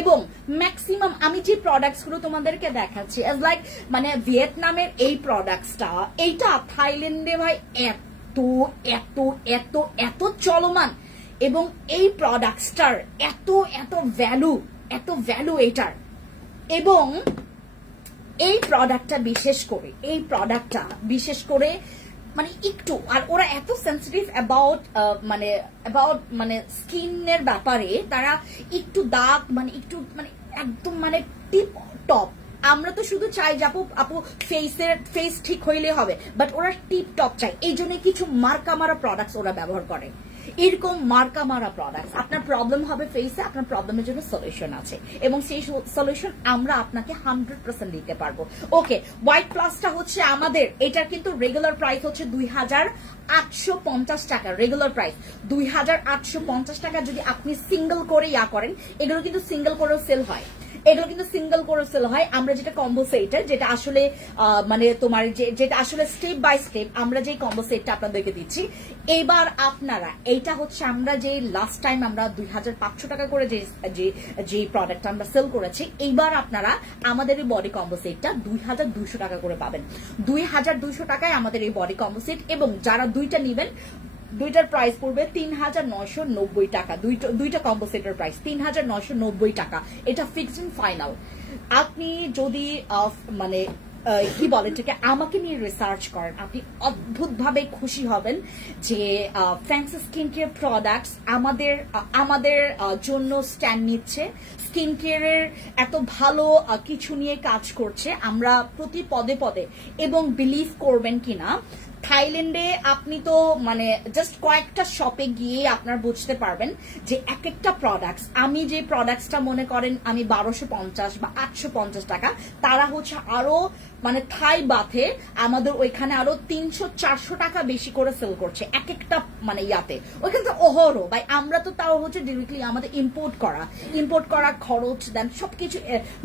এবং ম্যাক্সিমাম আমি যে প্রোডাক্টস গুলো তোমাদেরকে দেখাচ্ছি এজ লাইক মানে ভিয়েতনামের এই প্রোডাক্টসটা এইটা থাইল্যান্ডে ভাই এত এত এত এত চলমান, এবং এই প্রোডাক্টসটার এত ভ্যালু এটার। এবং এই প্রোডাক্টটা বিশেষ করে মানে একটু আর ওরা এত সেন্সিটিভ অ্যাবাউট মানে স্কিনের ব্যাপারে, তারা একটু দাগ মানে একটু মানে একদম মানে টিপ টপ। আমরা তো শুধু চাই যে আপু ফেস ঠিক হইলে হবে, বাট ওরা টিপ টপ চাই, এই জন্য কিছু মার্কা মারা প্রোডাক্টস ওরা ব্যবহার করে। এরকম মার্কা মারা প্রোডাক্টস, আপনার প্রবলেম হবে ফেসে, আপনার প্রবলেমের জন্য সলিউশন আছে, এবং সেই সলিউশন আমরা আপনাকে 100% দিতে পারবো। ওকে, হোয়াইট প্লাসটা হচ্ছে আমাদের, এটার কিন্তু রেগুলার প্রাইস হচ্ছে 2850 টাকা। রেগুলার প্রাইস 2850 টাকা। যদি আপনি সিঙ্গেল করে করেন, এগুলো কিন্তু সিঙ্গেল করেও সেল হয়, আমরা যেটা কম্বো সেটার, যেটা আসলে মানে তোমার যেটা আসলে স্টেপ বাই স্টেপ আমরা যে কম্বো সেটটা আপনাদেরকে দিচ্ছি। এবার আপনারা এইটা হচ্ছে আমরা যে লাস্ট টাইম আমরা 2500 টাকা করে যে প্রোডাক্ট আমরা সেল করেছি, এইবার আপনারা আমাদের এই বডি কম্বো সেটটা 2200 টাকা করে পাবেন। 2200 টাকায় আমাদের এই বডি কম্বো সেট, এবং যারা দুইটা নেবেন দুইটার প্রাইস পড়বে 3990 টাকা। দুইটা কম্বো সেটের প্রাইস 3990 টাকা। এটা ফিক্সড এন্ড ফাইনাল। আপনি যদি মানে কি বলে এটাকে আমাকে নিয়ে রিসার্চ করেন, আপনি অদ্ভুতভাবে খুশি হবেন যে ফ্যান্সি স্কিন কেয়ার প্রোডাক্টস আমাদের জন্য স্ট্যান্ড নিচ্ছে, স্কিন কেয়ারের এত ভালো কিছু নিয়ে কাজ করছে। আমরা প্রতি পদে পদে, এবং বিলিভ করবেন কিনা থাইল্যান্ডে আপনি তো মানে জাস্ট কয়েকটা শপে গিয়ে আপনার বুঝতে পারবেন যে এক একটা প্রোডাক্টস, আমি যে প্রোডাক্টসটা মনে করেন আমি 1250 বা 850 টাকা, তারা হচ্ছে আরো মানে থাই বাথে আমাদের ওইখানে আরো 300-400 টাকা বেশি করে সেল করছে এক একটা মানে ইয়াতে। ওইখানে তো ওহরো ভাই, আমরা তো তাও হচ্ছে ডিরেক্টলি আমাদের ইম্পোর্ট করা খরচ দেন সবকিছু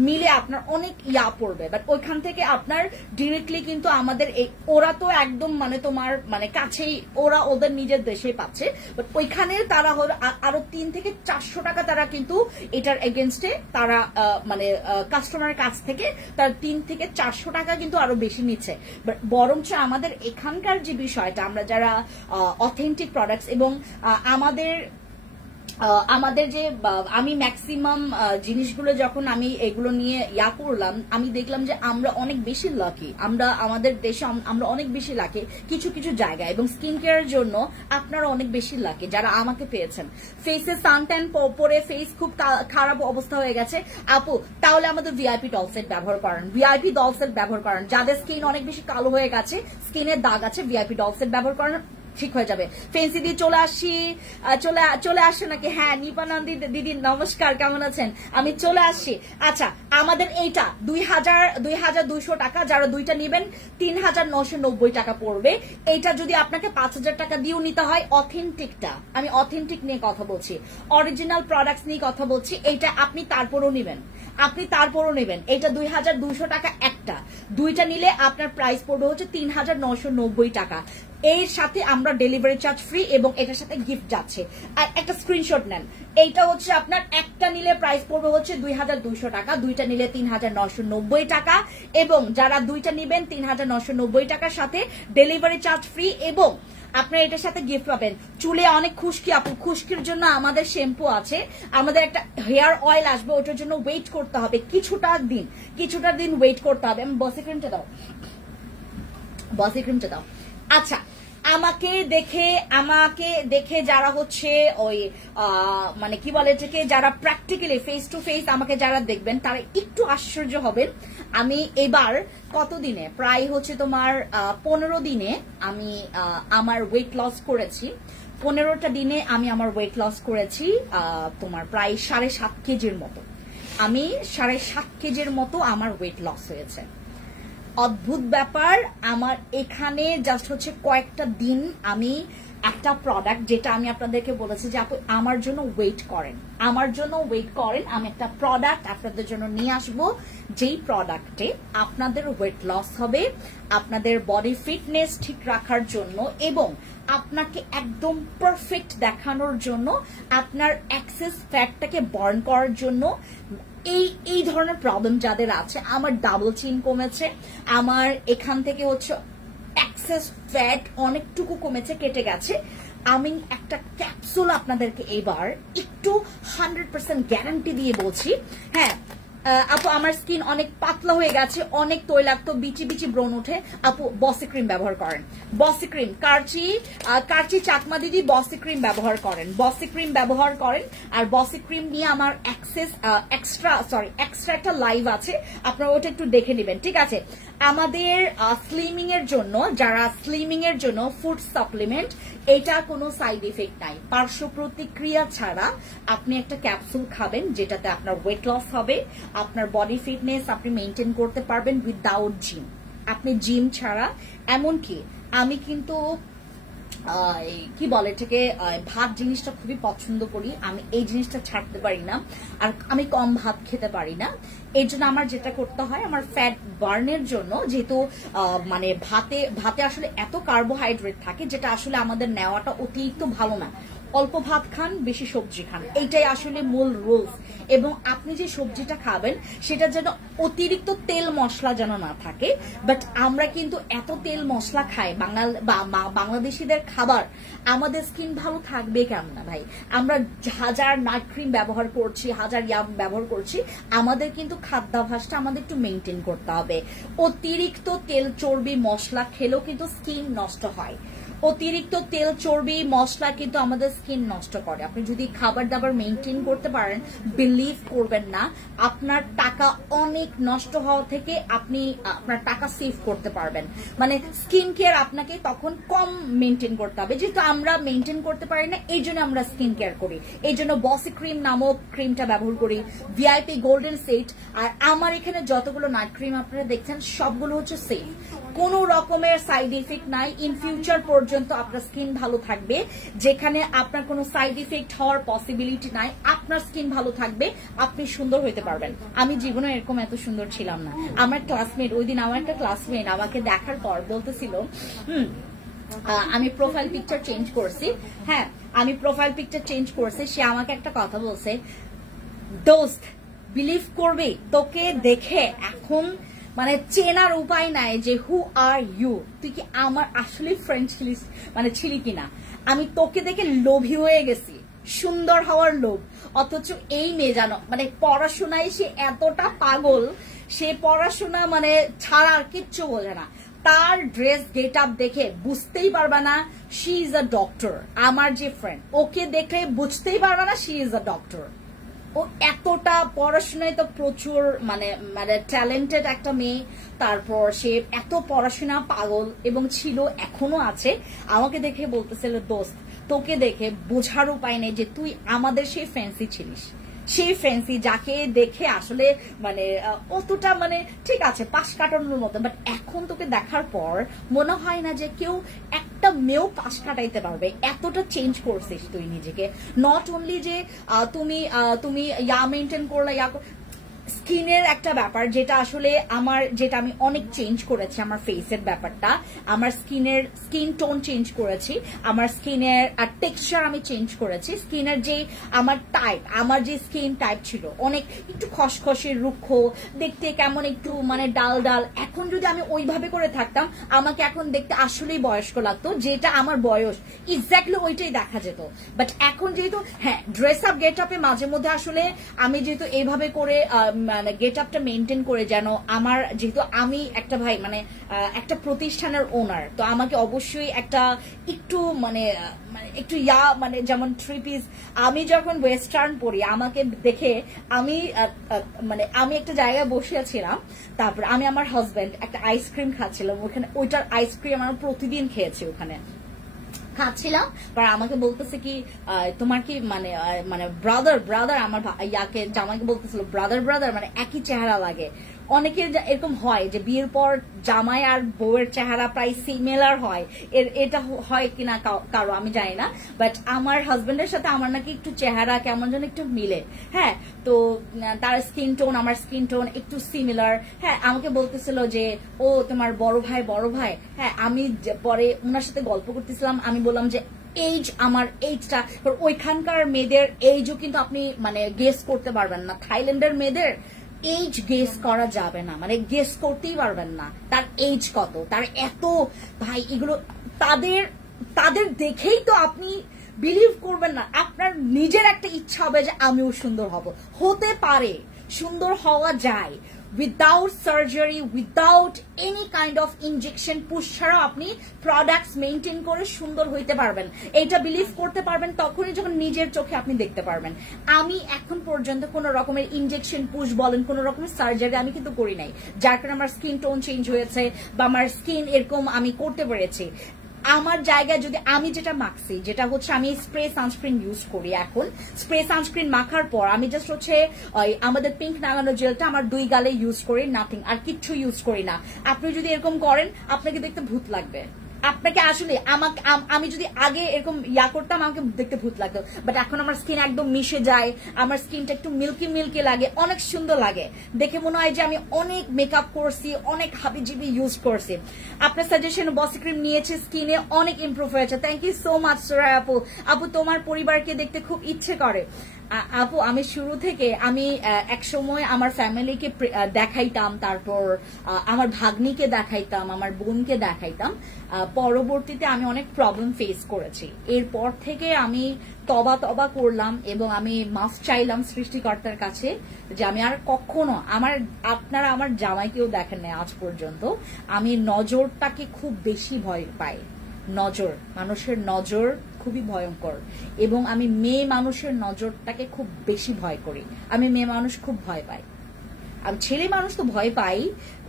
মিলে আপনার অনেক ইয়া পড়বে, বাট ওইখান থেকে আপনার ডিরেক্টলি কিন্তু আমাদের ওরা তো একদম মানে তোমার মানে কাছেই, ওরা ওদের নিজের দেশেই পাচ্ছে, বাট ওইখানে তারা হলো আরো 300-400 টাকা তারা কিন্তু এটার এগেনস্টে তারা মানে কাস্টমারের কাছ থেকে তারা 300-400 টাকা কিন্তু আরো বেশি নিচ্ছে। বরঞ্চ আমাদের এখানকার যে বিষয়টা, আমরা যারা অথেন্টিক প্রোডাক্টস, এবং আমাদের যে আমি ম্যাক্সিমাম জিনিসগুলো যখন আমি এগুলো নিয়ে করলাম, আমি দেখলাম যে আমরা অনেক বেশি লাকি, আমাদের দেশে আমরা অনেক বেশি লাকি কিছু জায়গায়, এবং স্কিন কেয়ারের জন্য আপনারা অনেক বেশি লাকি যারা আমাকে পেয়েছেন। ফেসে সানট্যান পরে ফেস খুব খারাপ অবস্থা হয়ে গেছে আপু, তাহলে আমাদের ভিআইপি ডল সেট ব্যবহার করেন। যাদের স্কিন অনেক বেশি কালো হয়ে গেছে, স্কিনের দাগ আছে, ভিআইপি ডল সেট ব্যবহার করেন, ঠিক হয়ে যাবে। ফেন্সি দিয়ে চলে আসছে নাকি? হ্যাঁ, নিপানন্দি দিদি নমস্কার, কেমন আছেন? আমি চলে আসছি। আচ্ছা, আমাদের এইটা 2200 টাকা, যারা দুইটা নেবেন 3990 টাকা পড়বে। এইটা যদি আপনাকে 5000 টাকা দিয়েও নিতে হয়, অথেন্টিকটা, আমি অথেন্টিক নিয়ে কথা বলছি, অরিজিনাল প্রোডাক্টস নিয়ে কথা বলছি, এইটা আপনি তারপরও নেবেন। এটা 2200 টাকা একটা, দুইটা নিলে আপনার প্রাইস পড়বে হচ্ছে 3990 টাকা। এর সাথে আমরা ডেলিভারি চার্জ ফ্রি, এবং এটার সাথে গিফট যাচ্ছে। আর একটা স্ক্রিনশট নেন, এইটা হচ্ছে আপনার একটা নিলে প্রাইস পড়বে হচ্ছে 2200 টাকা, দুইটা নিলে 3990 টাকা, এবং যারা দুইটা নেবেন 3990 টাকার সাথে ডেলিভারি চার্জ ফ্রি, এবং আপনার এটার সাথে গিফট পাবেন। চুলে অনেক খুশকি আপু, খুশকির জন্য আমাদের শ্যাম্পু আছে, আমাদের একটা হেয়ার অয়েল আসবে, ওটার জন্য ওয়েট করতে হবে কিছুটা দিন ওয়েট করতে হবে। আমি বসি ক্রিমটা দাও। আচ্ছা, আমাকে দেখে যারা হচ্ছে ওই মানে কি বলে এটাকে, যারা প্র্যাকটিক্যালি ফেস টু ফেস আমাকে যারা দেখবেন, তারা একটু আশ্চর্য হবেন। আমি এবার কতদিনে, প্রায় হচ্ছে তোমার 15 দিনে আমি আমার ওয়েট লস করেছি। 15টা দিনে আমি আমার ওয়েট লস করেছি তোমার প্রায় 7.5 কেজির মতো। আমার ওয়েট লস হয়েছে। অদ্ভুত ব্যাপার। আমার এখানে জাস্ট হচ্ছে কয়েকটা দিন আমি একটা প্রোডাক্ট, যেটা আমি আপনাদেরকে বলেছি যে আপু আমার জন্য ওয়েট করেন, আমি একটা প্রোডাক্ট আপনাদের জন্য নিয়ে আসবো, যেই প্রোডাক্টে আপনাদের ওয়েট লস হবে, আপনাদের বডি ফিটনেস ঠিক রাখার জন্য এবং আপনাকে একদম পারফেক্ট দেখানোর জন্য, আপনার এক্সেস ফ্যাটটাকে বার্ন করার জন্য। এই ধরনের প্রবলেম যাদের আছে, আমার ডাবল চিন কমেছে, আমার এখান থেকে হচ্ছে এক্সেস ফ্যাট অনেকটুকু কমেছে, কেটে গেছে। আমি একটা ক্যাপসুল আপনাদেরকে এবার একটু 100% গ্যারান্টি দিয়ে বলছি। হ্যাঁ আপু আমার স্কিন অনেক পাতলা হয়ে গেছে, অনেক তৈলাক্ত, বিচি বিচি ব্রণ উঠে, আপু বসি ক্রিম ব্যবহার করেন, বসি ক্রিম, কার্চি চাকমা দিদি বসি ক্রিম ব্যবহার করেন, আর বসি ক্রিম নিয়ে আমার এক্সট্রা একটা লাইভ আছে, আপনারা ওটা একটু দেখে নেবেন, ঠিক আছে। আমাদের স্লিমিং এর জন্য, যারা স্লিমিং এর জন্য ফুড সাপ্লিমেন্ট, এটা কোনো সাইড ইফেক্ট নাই, পার্শ্ব প্রতিক্রিয়া ছাড়া আপনি একটা ক্যাপসুল খাবেন, যেটাতে আপনার ওয়েট লস হবে, আপনার বডি ফিটনেস আপনি মেনটেন করতে পারবেন উইদাউট জিম, আপনি জিম ছাড়া। এমনকি আমি কিন্তু কি বলে এটাকে, ভাত জিনিসটা খুবই পছন্দ করি, আমি এই জিনিসটা ছাড়তে পারি না, আর আমি কম ভাত খেতে পারি না। এর জন্য আমার যেটা করতে হয়, আমার ফ্যাট বার্নের জন্য, যেহেতু মানে ভাতে আসলে এত কার্বোহাইড্রেট থাকে, যেটা আসলে আমাদের নেওয়াটা অতিরিক্ত ভালো না। অল্প ভাত খান, বেশি সবজি খান, এইটাই আসলে মূল রুলস। এবং আপনি যে সবজিটা খাবেন সেটা যেন অতিরিক্ত তেল মশলা যেন না থাকে। বাট আমরা কিন্তু এত তেল মশলা খাই, বাংলাদেশিদের খাবার, আমাদের স্কিন ভালো থাকবে কেমন না ভাই? আমরা হাজার নাইট ক্রিম ব্যবহার করছি, হাজার ব্যবহার করছি, আমাদের কিন্তু খাদ্যাভ্যাসটা আমাদের একটু মেনটেন করতে হবে। অতিরিক্ত তেল চর্বি মশলা খেলেও কিন্তু স্কিন নষ্ট হয়, অতিরিক্ত তেল চর্বি মশলা কিন্তু আমাদের স্কিন নষ্ট করে। আপনি যদি খাবার দাবার মেনটেন করতে পারেন, বিলিভ করবেন না, আপনার টাকা অনেক নষ্ট হওয়া থেকে আপনি আপনার টাকা সেভ করতে পারবেন। মানে স্কিন কেয়ার আপনাকে তখন কম মেনটেন করতে হবে, যেহেতু আমরা মেনটেন করতে পারি না, এই জন্য আমরা স্কিন কেয়ার করি। এই জন্য বসি ক্রিম নামক ক্রিমটা ব্যবহার করি, ভিআইপি গোল্ডেন সেট। আর আমার এখানে যতগুলো নাইট ক্রিম আপনারা দেখছেন সবগুলো হচ্ছে সেফ, কোনো রকমের সাইড ইফেক্ট নাই। ইন ফিউচার পর্যন্ত আপনার স্কিন ভালো থাকবে, যেখানে আপনার কোনো সাইড ইফেক্ট হওয়ার পসিবিলিটি নাই, আপনার স্কিন ভালো থাকবে, আপনি সুন্দর হইতে পারবেন। আমি জীবনে এরকম এত সুন্দর ছিলাম না। আমার ক্লাসমেট, ওই দিন আমার একটা ক্লাসমেট আমাকে দেখার পর বলতেছিল, আমি প্রোফাইল পিকচার চেঞ্জ করছি, হ্যাঁ আমি প্রোফাইল পিকচার চেঞ্জ করছি, সে আমাকে একটা কথা বলছে, দোস্ত বিলিভ করবে তোকে দেখে এখন মানে চেনার উপায় নাই যে হু আর ইউ, তুই কি আমার আসলে ফ্রেন্ড ছিলি কিনা। আমি তোকে দেখে লোভী হয়ে গেছি, সুন্দর হওয়ার লোভ। অথচ এই মেয়ে জানো, মানে পড়াশোনায় সে এতটা পাগল, সে পড়াশোনা মানে ছাড়া আর কিচ্ছু বোঝে না। তার ড্রেস গেট আপ দেখে বুঝতেই পারবা না শি ইজ আ ডক্টর। আমার যে ফ্রেন্ড, ওকে দেখে বুঝতেই পারবা না শি ইজ আ ডক্টর। ও এতটা পড়াশোনায় তো প্রচুর মানে মানে ট্যালেন্টেড একটা মেয়ে। তারপর সে এত পড়াশোনা পাগল এবং ছিল, এখনো আছে। আমাকে দেখে বলতেছিল, দোস্ত তোকে দেখে বোঝার উপায় নেই যে তুই আমাদের সেই ফ্যান্সি ছিলিস, সেই ফ্যান্সি যাকে দেখে আসলে মানে অতটা মানে ঠিক আছে পাশ কাটানোর মতো, বাট এখন তোকে দেখার পর মনে হয় না যে কেউ একটা মেয়েও পাশ কাটাইতে পারবে, এতটা চেঞ্জ করছিস তুই নিজেকে। নট অনলি যে তুমি ইয়া মেনটেন করলে, স্কিনের একটা ব্যাপার যেটা আসলে যেটা আমি অনেক চেঞ্জ করেছি, আমার ফেসের ব্যাপারটা, আমার স্কিন টোন চেঞ্জ করেছি, আমার স্কিনের টেক্সচার আমি চেঞ্জ করেছি। স্কিনের যে আমার যে স্কিন টাইপ ছিল অনেক একটু খসখসে রুক্ষ দেখতে, কেমন একটু মানে ডাল ডাল, এখন যদি আমি ওইভাবে করে থাকতাম আমাকে এখন দেখতে আসলেই বয়স্ক লাগতো, যেটা আমার বয়স এক্স্যাক্টলি ওইটাই দেখা যেত। বাট এখন যেহেতু হ্যাঁ ড্রেস আপ গেট আপে মাঝে মধ্যে আসলে আমি যেহেতু এইভাবে করে মানে গেট আপটা মেনটেন করে, যেন আমার যেহেতু আমি একটা ভাই মানে একটা প্রতিষ্ঠানের ওনার, তো আমাকে অবশ্যই একটা একটু মানে একটু মানে যেমন থ্রি পিস, আমি যখন ওয়েস্টার্ন পরি আমাকে দেখে আমি একটা জায়গায় বসিয়েছিলাম, তারপর আমি আমার হাজবেন্ড একটা আইসক্রিম খাচ্ছিলাম ওখানে, ওইটার আইসক্রিম আমরা প্রতিদিন খেয়েছি ওখানে খাচ্ছিলাম, আর আমাকে বলতেছে কি তোমার কি মানে মানে ব্রাদার আমার ইয়াকে জামাইকে বলতেছিল ব্রাদার মানে একই চেহারা লাগে, অনেকের এরকম হয় যে বিয়ের পর জামাই আর বউয়ের চেহারা প্রায় সিমিলার হয়, এটা হয় কিনা কারো আমি জানি না, বাট আমার হাজবেন্ডের সাথে আমার নাকি একটু চেহারা কেমন যেন একটু মিলে। হ্যাঁ, তো তার স্কিন টোন আমার স্কিন টোন একটু সিমিলার। হ্যাঁ, আমাকে বলতেছিল যে ও তোমার বড় ভাই। হ্যাঁ, আমি পরে ওনার সাথে গল্প করতেছিলাম, আমি বললাম যে এইজ আমার এইজটা, ওইখানকার মেয়েদের এইজও কিন্তু আপনি মানে গেস করতে পারবেন না। থাইল্যান্ডের মেয়েদের এইজ গেস করা যাবে না, মানে গেস করতেই পারবেন না তার এইজ কত, তার এত ভাই এগুলো তাদের দেখেই তো আপনি বিলিভ করবেন না, আপনার নিজের একটা ইচ্ছা হবে যে আমিও সুন্দর হব। হতে পারে, সুন্দর হওয়া যায় without surgery, without any kind of injection push ছাড়াও আপনি প্রোডাক্টস মেনটেন করে সুন্দর হইতে পারবেন। এইটা বিলিভ করতে পারবেন তখনই যখন নিজের চোখে আপনি দেখতে পারবেন। আমি এখন পর্যন্ত কোন রকমের ইনজেকশন পুশ বলেন, কোন রকমের সার্জারি আমি কিন্তু করি নাই, যার কারণে আমার স্কিন টোন চেঞ্জ হয়েছে বা আমার স্কিন এরকম আমি করতে পেরেছি। আমার জায়গায় যদি আমি যেটা মাখছি, যেটা হচ্ছে আমি স্প্রে সানস্ক্রিন ইউজ করি, এখন স্প্রে সানস্ক্রিন মাখার পর আমি জাস্ট হচ্ছে আমাদের পিঙ্ক নাগানো জেলটা আমার 2 গালে ইউজ করি, নাথিং, আর কিচ্ছু ইউজ করি না। আপনি যদি এরকম করেন আপনাকে দেখতে ভূত লাগবে, আপনাকে আসলে আমি যদি আগে এরকম করতাম আমাকে দেখতে ভূত লাগতো, বাট এখন আমার স্কিন একদম মিশে যায়, আমার স্কিনটা একটু মিল্কি লাগে, অনেক সুন্দর লাগে, দেখে মনে হয় যে আমি অনেক মেকআপ করছি, অনেক হাবিজিবি ইউজ করছি। আপনার সাজেশন বসি ক্রিম নিয়েছি, স্কিনে অনেক ইমপ্রুভ হয়েছে। থ্যাংক ইউ সো মাচ সুরাই আপু। আপু তোমার পরিবারকে দেখতে খুব ইচ্ছে করে। আপু আমি শুরু থেকে আমি এক সময় আমার ফ্যামিলিকে দেখাইতাম, তারপর আমার ভাগ্নিকে দেখাইতাম, আমার বোনকে দেখাইতাম। পরবর্তীতে আমি অনেক প্রবলেম ফেস করেছি, এরপর থেকে আমি তবা করলাম এবং আমি মাফ চাইলাম সৃষ্টিকর্তার কাছে যে আমি আর কখনো আপনারা আমার জামাইকেও দেখেন না আজ পর্যন্ত। আমি নজরটাকে খুব বেশি ভয় পাই, মানুষের নজর খুবই ভয়ঙ্কর, এবং আমি মেয়ে মানুষের নজরটাকে খুব বেশি ভয় করি। আমি মেয়ে মানুষ খুব ভয় পাই, আমি ছেলে মানুষ তো ভয় পাই,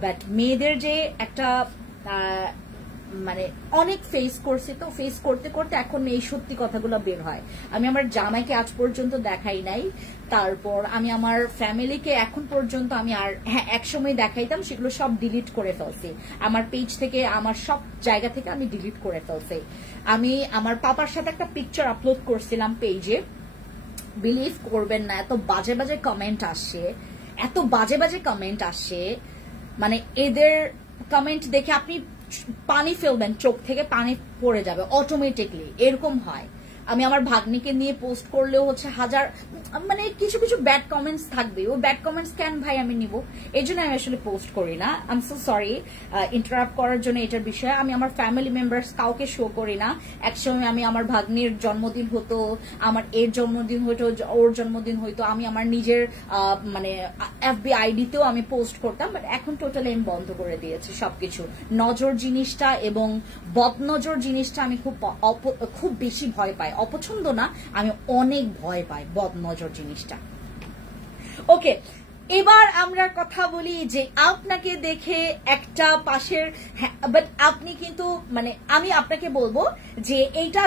বাট মেয়েদের যে একটা মানে অনেক ফেস করছে, তো ফেস করতে করতে এখন এই সত্যি কথাগুলো বের হয়। আমি আমার জামাইকে আজ পর্যন্ত দেখাই নাই, তারপর আমি আমার ফ্যামিলিকে এখন পর্যন্ত আমি আর হ্যাঁ একসময় দেখাইতাম, সেগুলো সব ডিলিট করে ফেলছি আমার পেজ থেকে, আমার সব জায়গা থেকে আমি ডিলিট করে ফেলছি। আমি আমার পাপার সাথে একটা পিকচার আপলোড করছিলাম পেজে, বিলিভ করবেন না এত বাজে বাজে কমেন্ট আসে, মানে এদের কমেন্ট দেখে আপনি পানি ফেলবেন, চোখ থেকে পানি পড়ে যাবে অটোমেটিকলি, এরকম হয়। আমি আমার ভাগ্নিকে নিয়ে পোস্ট করলেও হচ্ছে হাজার, মানে কিছু ব্যাড কমেন্টস থাকবে, ও ব্যাড কমেন্টস কেন ভাই আমি নিব, এই জন্য আমি আসলে পোস্ট করি না। I am so sorry interrupt করার জন্য এটার বিষয়ে। আমি আমার ফ্যামিলি মেম্বার্স কাউকে শো করি না। একসময় আমি আমার ভাগ্নির জন্মদিন হতো, আমার এর জন্মদিন হতো, ওর জন্মদিন হইতো, আমি আমার নিজের মানে FB আইডিতেও আমি পোস্ট করতাম, বাট এখন টোটালি আমি বন্ধ করে দিয়েছি সবকিছু। নজর জিনিসটা এবং বদনজর জিনিসটা আমি খুব বেশি ভয় পাই, অপছন্দ না, আমি অনেক ভয় পাই বদনজর জিনিসটা। ওকে, এবার আমরা কথা বলি যে আপনাকে দেখে একটা পাশের, বাট আপনি কিন্তু মানে আমি আপনাকে বলবো যে এইটা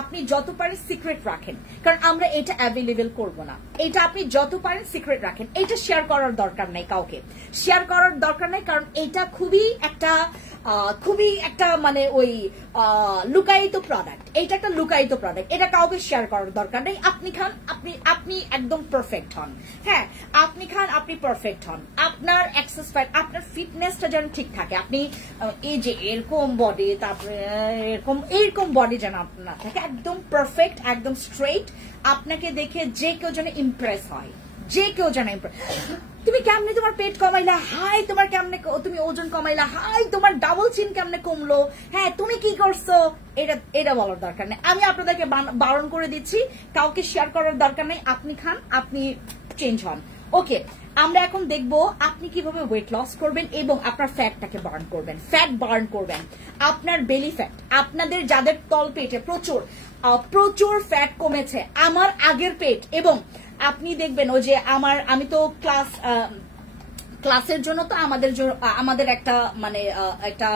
আপনি যত পারেন সিক্রেট রাখেন, কারণ আমরা এটা অ্যাভেলেবেল করব না। এটা আপনি যত পারেন সিক্রেট রাখেন, এটা শেয়ার করার দরকার নাই, কাউকে শেয়ার করার দরকার নাই, কারণ এটা খুবই একটা মানে ওই লুকায়িত প্রোডাক্ট, এটা একটা লুকায়িত প্রোডাক্ট, এটা কাউকে শেয়ার করার দরকার নেই। আপনি খান, আপনি একদম পারফেক্ট হন। হ্যাঁ, আপনি খান, আপনি পারফেক্ট হন, আপনার এক্সারসাইজ, আপনার ফিটনেসটা যেন ঠিক থাকে। আপনি এই যে এরকম বডি, তারপরে এরকম বডি যেন আপনার থাকে, একদম পারফেক্ট, একদম স্ট্রেট, আপনাকে দেখে যে কেউ যেন ইমপ্রেস হয়, তুমি কেমনে তোমার পেট কমাইলা, হাই তোমার কেমনে তুমি ওজন কমাইলা, হাই তোমার ডাবল চিন কেমনে কমলো, হ্যাঁ তুমি কি করছো, এটা বলার দরকার নেই। আমি আপনাদেরকে বারণ করে দিচ্ছি, কাউকে শেয়ার করার দরকার নেই। আপনি খান, আপনি চেঞ্জ হন। ওকে, আমরা এখন দেখবো আপনি কিভাবে ওয়েট লস করবেন এবং আপনার ফ্যাটটাকে বার্ন করবেন। আপনার বেলি ফ্যাট, আপনাদের যাদের তল পেটে প্রচুর ফ্যাট কমেছে, আমার আগের পেট, এবং আপনি দেখবেন ওই যে আমি তো ক্লাসের জন্য তো আমাদের একটা মানে একটা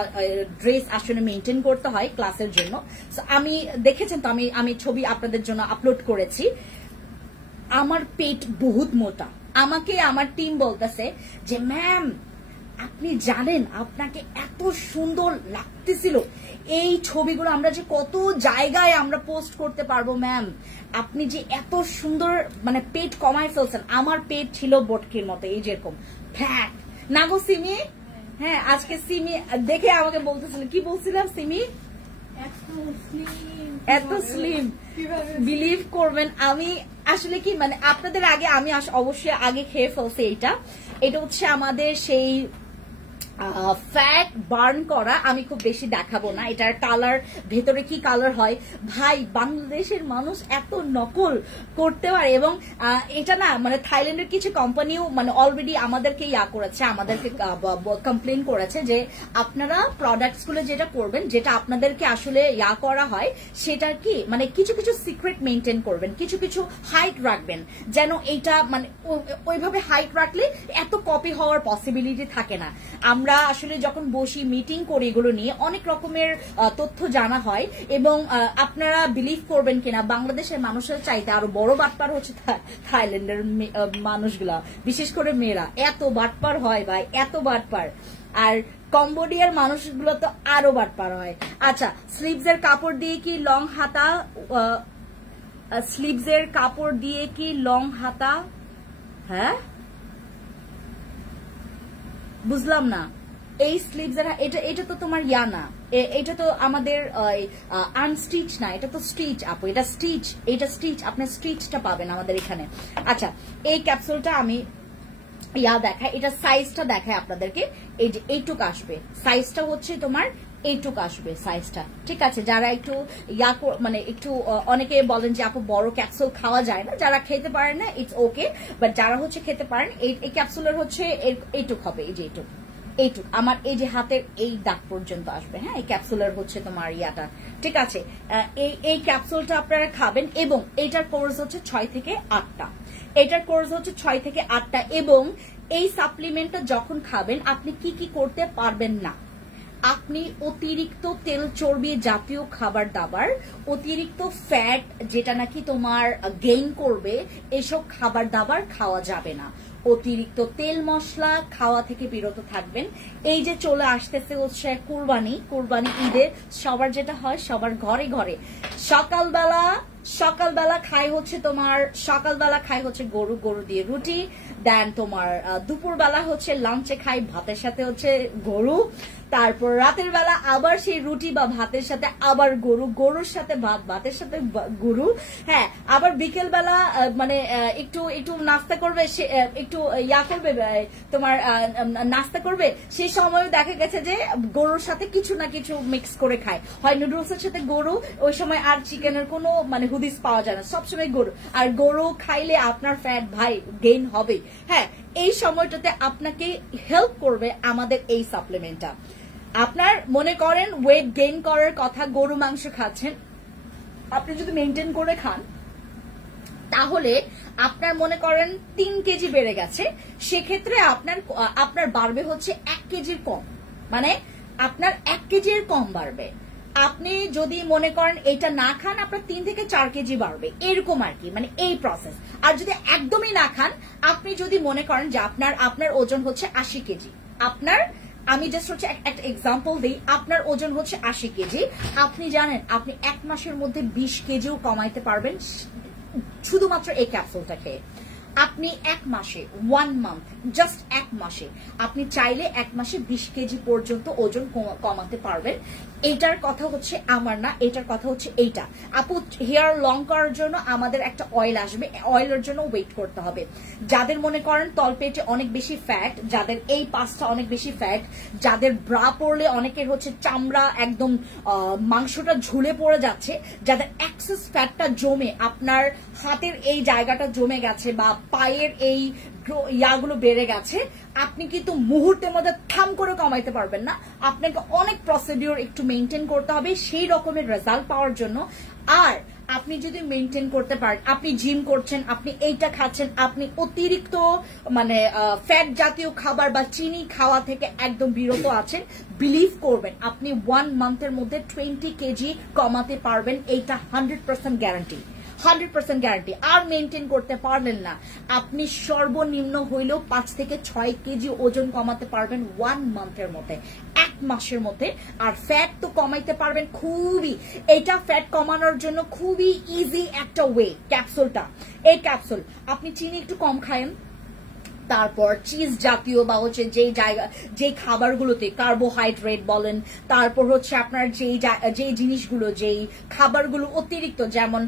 ড্রেস আসলে মেনটেন করতে হয় ক্লাসের জন্য। আমি দেখেছেন তো, আমি ছবি আপনাদের জন্য আপলোড করেছি। আমার পেট বহুত মোটা, আমাকে আমার টিম বলতেছে যে ম্যাম আপনি জানেন আপনাকে এত সুন্দর লাগতেছিল, এই ছবিগুলো আমরা যে কত জায়গায় আমরা পোস্ট করতে পারবো ম্যাম, আপনি যে এত সুন্দর মানে পেট কমায় ফেলছেন। আমার পেট ছিল বটকির মতো, এই যেরকম ফ্যাট না গো সিমি? হ্যাঁ আজকে সিমি দেখে আমাকে বলতেছিলেন, কি বলছিলাম সিমি? এত স্লিম, বিলিভ করবেন আমি আসলে কি মানে আপনাদের আগে আমি অবশ্যই আগে খেয়ে ফেলছি। এটা হচ্ছে আমাদের সেই ফ্যাট বার্ন করা, আমি খুব বেশি দেখাবো না। এটার কালার ভেতরে কি কালার হয় ভাই, বাংলাদেশের মানুষ এত নকল করতে পারে। এবং এটা না মানে থাইল্যান্ডের কিছু কোম্পানিও মানে অলরেডি আমাদেরকে করেছে, আমাদেরকে কমপ্লেন করেছে যে আপনারা প্রোডাক্টস গুলো যেটা করবেন, যেটা আপনাদেরকে আসলে করা হয় সেটা কি মানে কিছু কিছু সিক্রেট মেনটেন করবেন, কিছু কিছু হাইট রাখবেন, যেন এইটা মানে ওইভাবে হাইট রাখলে এত কপি হওয়ার পসিবিলিটি থাকে না। আমরা আসলে যখন বসি মিটিং করি এগুলো নিয়ে অনেক রকমের তথ্য জানা হয়। এবং আপনারা বিলিভ করবেন কিনা, বাংলাদেশের মানুষের চাইতে আরো বড় বাটপার হচ্ছে থাইল্যান্ডের মানুষগুলা, বিশেষ করে মেয়েরা এত বাটপার হয় ভাই, এত বাটপার। আর কম্বোডিয়ার মানুষগুলো তো আরো বাটপার হয়। আচ্ছা, স্লিভসের কাপড় দিয়ে কি লং হাতা, স্লিভসের কাপড় দিয়ে কি লং হাতা? হ্যাঁ বুঝলাম না, এই স্লিভস এর এটা তো তোমার না, এটা তো আমাদের আনস্টিচ না, এটা তো স্টিচ আপু, এটা স্টিচ, আপনার স্টিচটা পাবেন আমাদের এখানে। আচ্ছা, এই ক্যাপসুলটা আমি দেখাই, এটা সাইজটা দেখায় আপনাদেরকে, এই যে এইটুক আসবে, সাইজটা হচ্ছে তোমার এইটুক আসবে সাইজটা, ঠিক আছে? যারা একটু মানে একটু অনেকে বলেন যে আপু বড় ক্যাপসুল খাওয়া যায় না, যারা খেতে পারেন না ইটস ওকে, বাট যারা হচ্ছে খেতে পারেন এই ক্যাপসুলের হচ্ছে এইটুক হবে, এই যে এইটুক আমার এই যে হাতের এই দাগ পর্যন্ত আসবে। হ্যাঁ, এই ক্যাপসুলের হচ্ছে তোমার ঠিক আছে? এই ক্যাপসুলটা আপনারা খাবেন এবং এটার কোর্স হচ্ছে 6 থেকে 8টা, এটার কোর্স হচ্ছে 6 থেকে 8টা। এবং এই সাপ্লিমেন্টটা যখন খাবেন আপনি কি কি করতে পারবেন না, আপনি অতিরিক্ত তেল চর্বি জাতীয় খাবার দাবার, অতিরিক্ত ফ্যাট যেটা নাকি তোমার গেইন করবে, এসব খাবার দাবার খাওয়া যাবে না। অতিরিক্ত তেল মশলা খাওয়া থেকে বিরত থাকবেন। এই যে চলে আসতেছে হচ্ছে কুরবানি ঈদের, সবার যেটা হয় সবার ঘরে ঘরে সকালবেলা খাই হচ্ছে তোমার, সকালবেলা খাই হচ্ছে গরু দিয়ে রুটি, দেন তোমার দুপুরবেলা হচ্ছে লাঞ্চে খাই ভাতের সাথে হচ্ছে গরু, তারপর রাতের বেলা আবার সেই রুটি বা ভাতের সাথে আবার গরুর সাথে ভাতের সাথে গরু। হ্যাঁ, আবার বিকেল বেলা মানে একটু নাস্তা করবে, একটু করবে তোমার নাস্তা করবে, সেই সময় দেখা গেছে যে গরুর সাথে কিছু না কিছু মিক্স করে খায়, হয় নুডলসের সাথে গরু, ওই সময় আর চিকেনের কোনো মানে হুদিস পাওয়া যায় না, সবসময় গরু। আর গরু খাইলে আপনার ফ্যাট ভাই গেইন হবে। হ্যাঁ, এই সময়টাতে আপনাকে হেল্প করবে আমাদের এই সাপ্লিমেন্টটা। আপনার মনে করেন ওয়েট গেইন করার কথা, গরু মাংস খাচ্ছেন, আপনি যদি মেনটেন করে খান তাহলে আপনার মনে করেন 3 কেজি বেড়ে গেছে, সেক্ষেত্রে আপনার বাড়বে হচ্ছে 1 কেজির কম, মানে আপনার 1 কেজির কম বাড়বে। আপনি যদি মনে করেন এটা না খান আপনার 3 থেকে 4 কেজি বাড়বে, এরকম আর কি, মানে এই প্রসেস। আর যদি একদমই না খান, আপনি যদি মনে করেন যে আপনার ওজন হচ্ছে 80 কেজি, আমি জাস্ট হচ্ছে একটা এক্সাম্পল দিই, আপনার ওজন হচ্ছে 80 কেজি, আপনি জানেন আপনি 1 মাসের মধ্যে 20 কেজিও কমাইতে পারবেন শুধুমাত্র এই ক্যাপসুলটা খেয়ে। আপনি 1 মাসে 1 মান্থ, জাস্ট 1 মাসে আপনি চাইলে 1 মাসে 20 কেজি পর্যন্ত ওজন কমাতে পারবেন। এইটার কথা হচ্ছে আমার না, এটার কথা হচ্ছে এইটা। আপু হেয়ার লং করার জন্য আমাদের একটা অয়েল আসবে, অয়েলের জন্য ওয়েট করতে হবে। যাদের মনে করেন তলপেটে অনেক বেশি ফ্যাট, যাদের এই পাশটা অনেক বেশি ফ্যাট, যাদের ব্রা পরলে অনেকের হচ্ছে চামড়া একদম মাংসটা ঝুলে পড়ে যাচ্ছে, যাদের এক্সেস ফ্যাটটা জমে আপনার হাতের এই জায়গাটা জমে গেছে বা পায়ের এই ইয়াগুলো বেড়ে গেছে, আপনি কিন্তু মুহূর্তের মধ্যে থাম করে কমাইতে পারবেন না, আপনাকে অনেক প্রসিডিওর একটু মেনটেন করতে হবে সেই রকমের রেজাল্ট পাওয়ার জন্য। আর আপনি যদি মেনটেন করতে পারেন, আপনি জিম করছেন, আপনি এইটা খাচ্ছেন, আপনি অতিরিক্ত মানে ফ্যাট জাতীয় খাবার বা চিনি খাওয়া থেকে একদম বিরত আছেন, বিলিভ করবেন আপনি 1 মান্থের মধ্যে 20 কেজি কমাতে পারবেন, এইটা 100% গ্যারান্টি, 100% গ্যারান্টি। আর মেনটেন করতে পারলেন না, আপনি সর্বনিম্ন হইলেও 5 থেকে 6 কেজি ওজন কমাতে পারবেন 1 মান্থের মধ্যে, 1 মাসের মধ্যে। আর ফ্যাট তো কমাইতে পারবেন খুবই, এটা ফ্যাট কমানোর জন্য খুবই ইজি একটা ওয়ে ক্যাপসুলটা। এই ক্যাপসুল আপনি চিনি একটু কম খায়েন, তারপর চিজ জাতীয় বা হচ্ছে যে খাবারগুলোতে কার্বোহাইড্রেট বলেন, তারপর হচ্ছে আপনার যে জিনিসগুলো যেই খাবারগুলো অতিরিক্ত, যেমন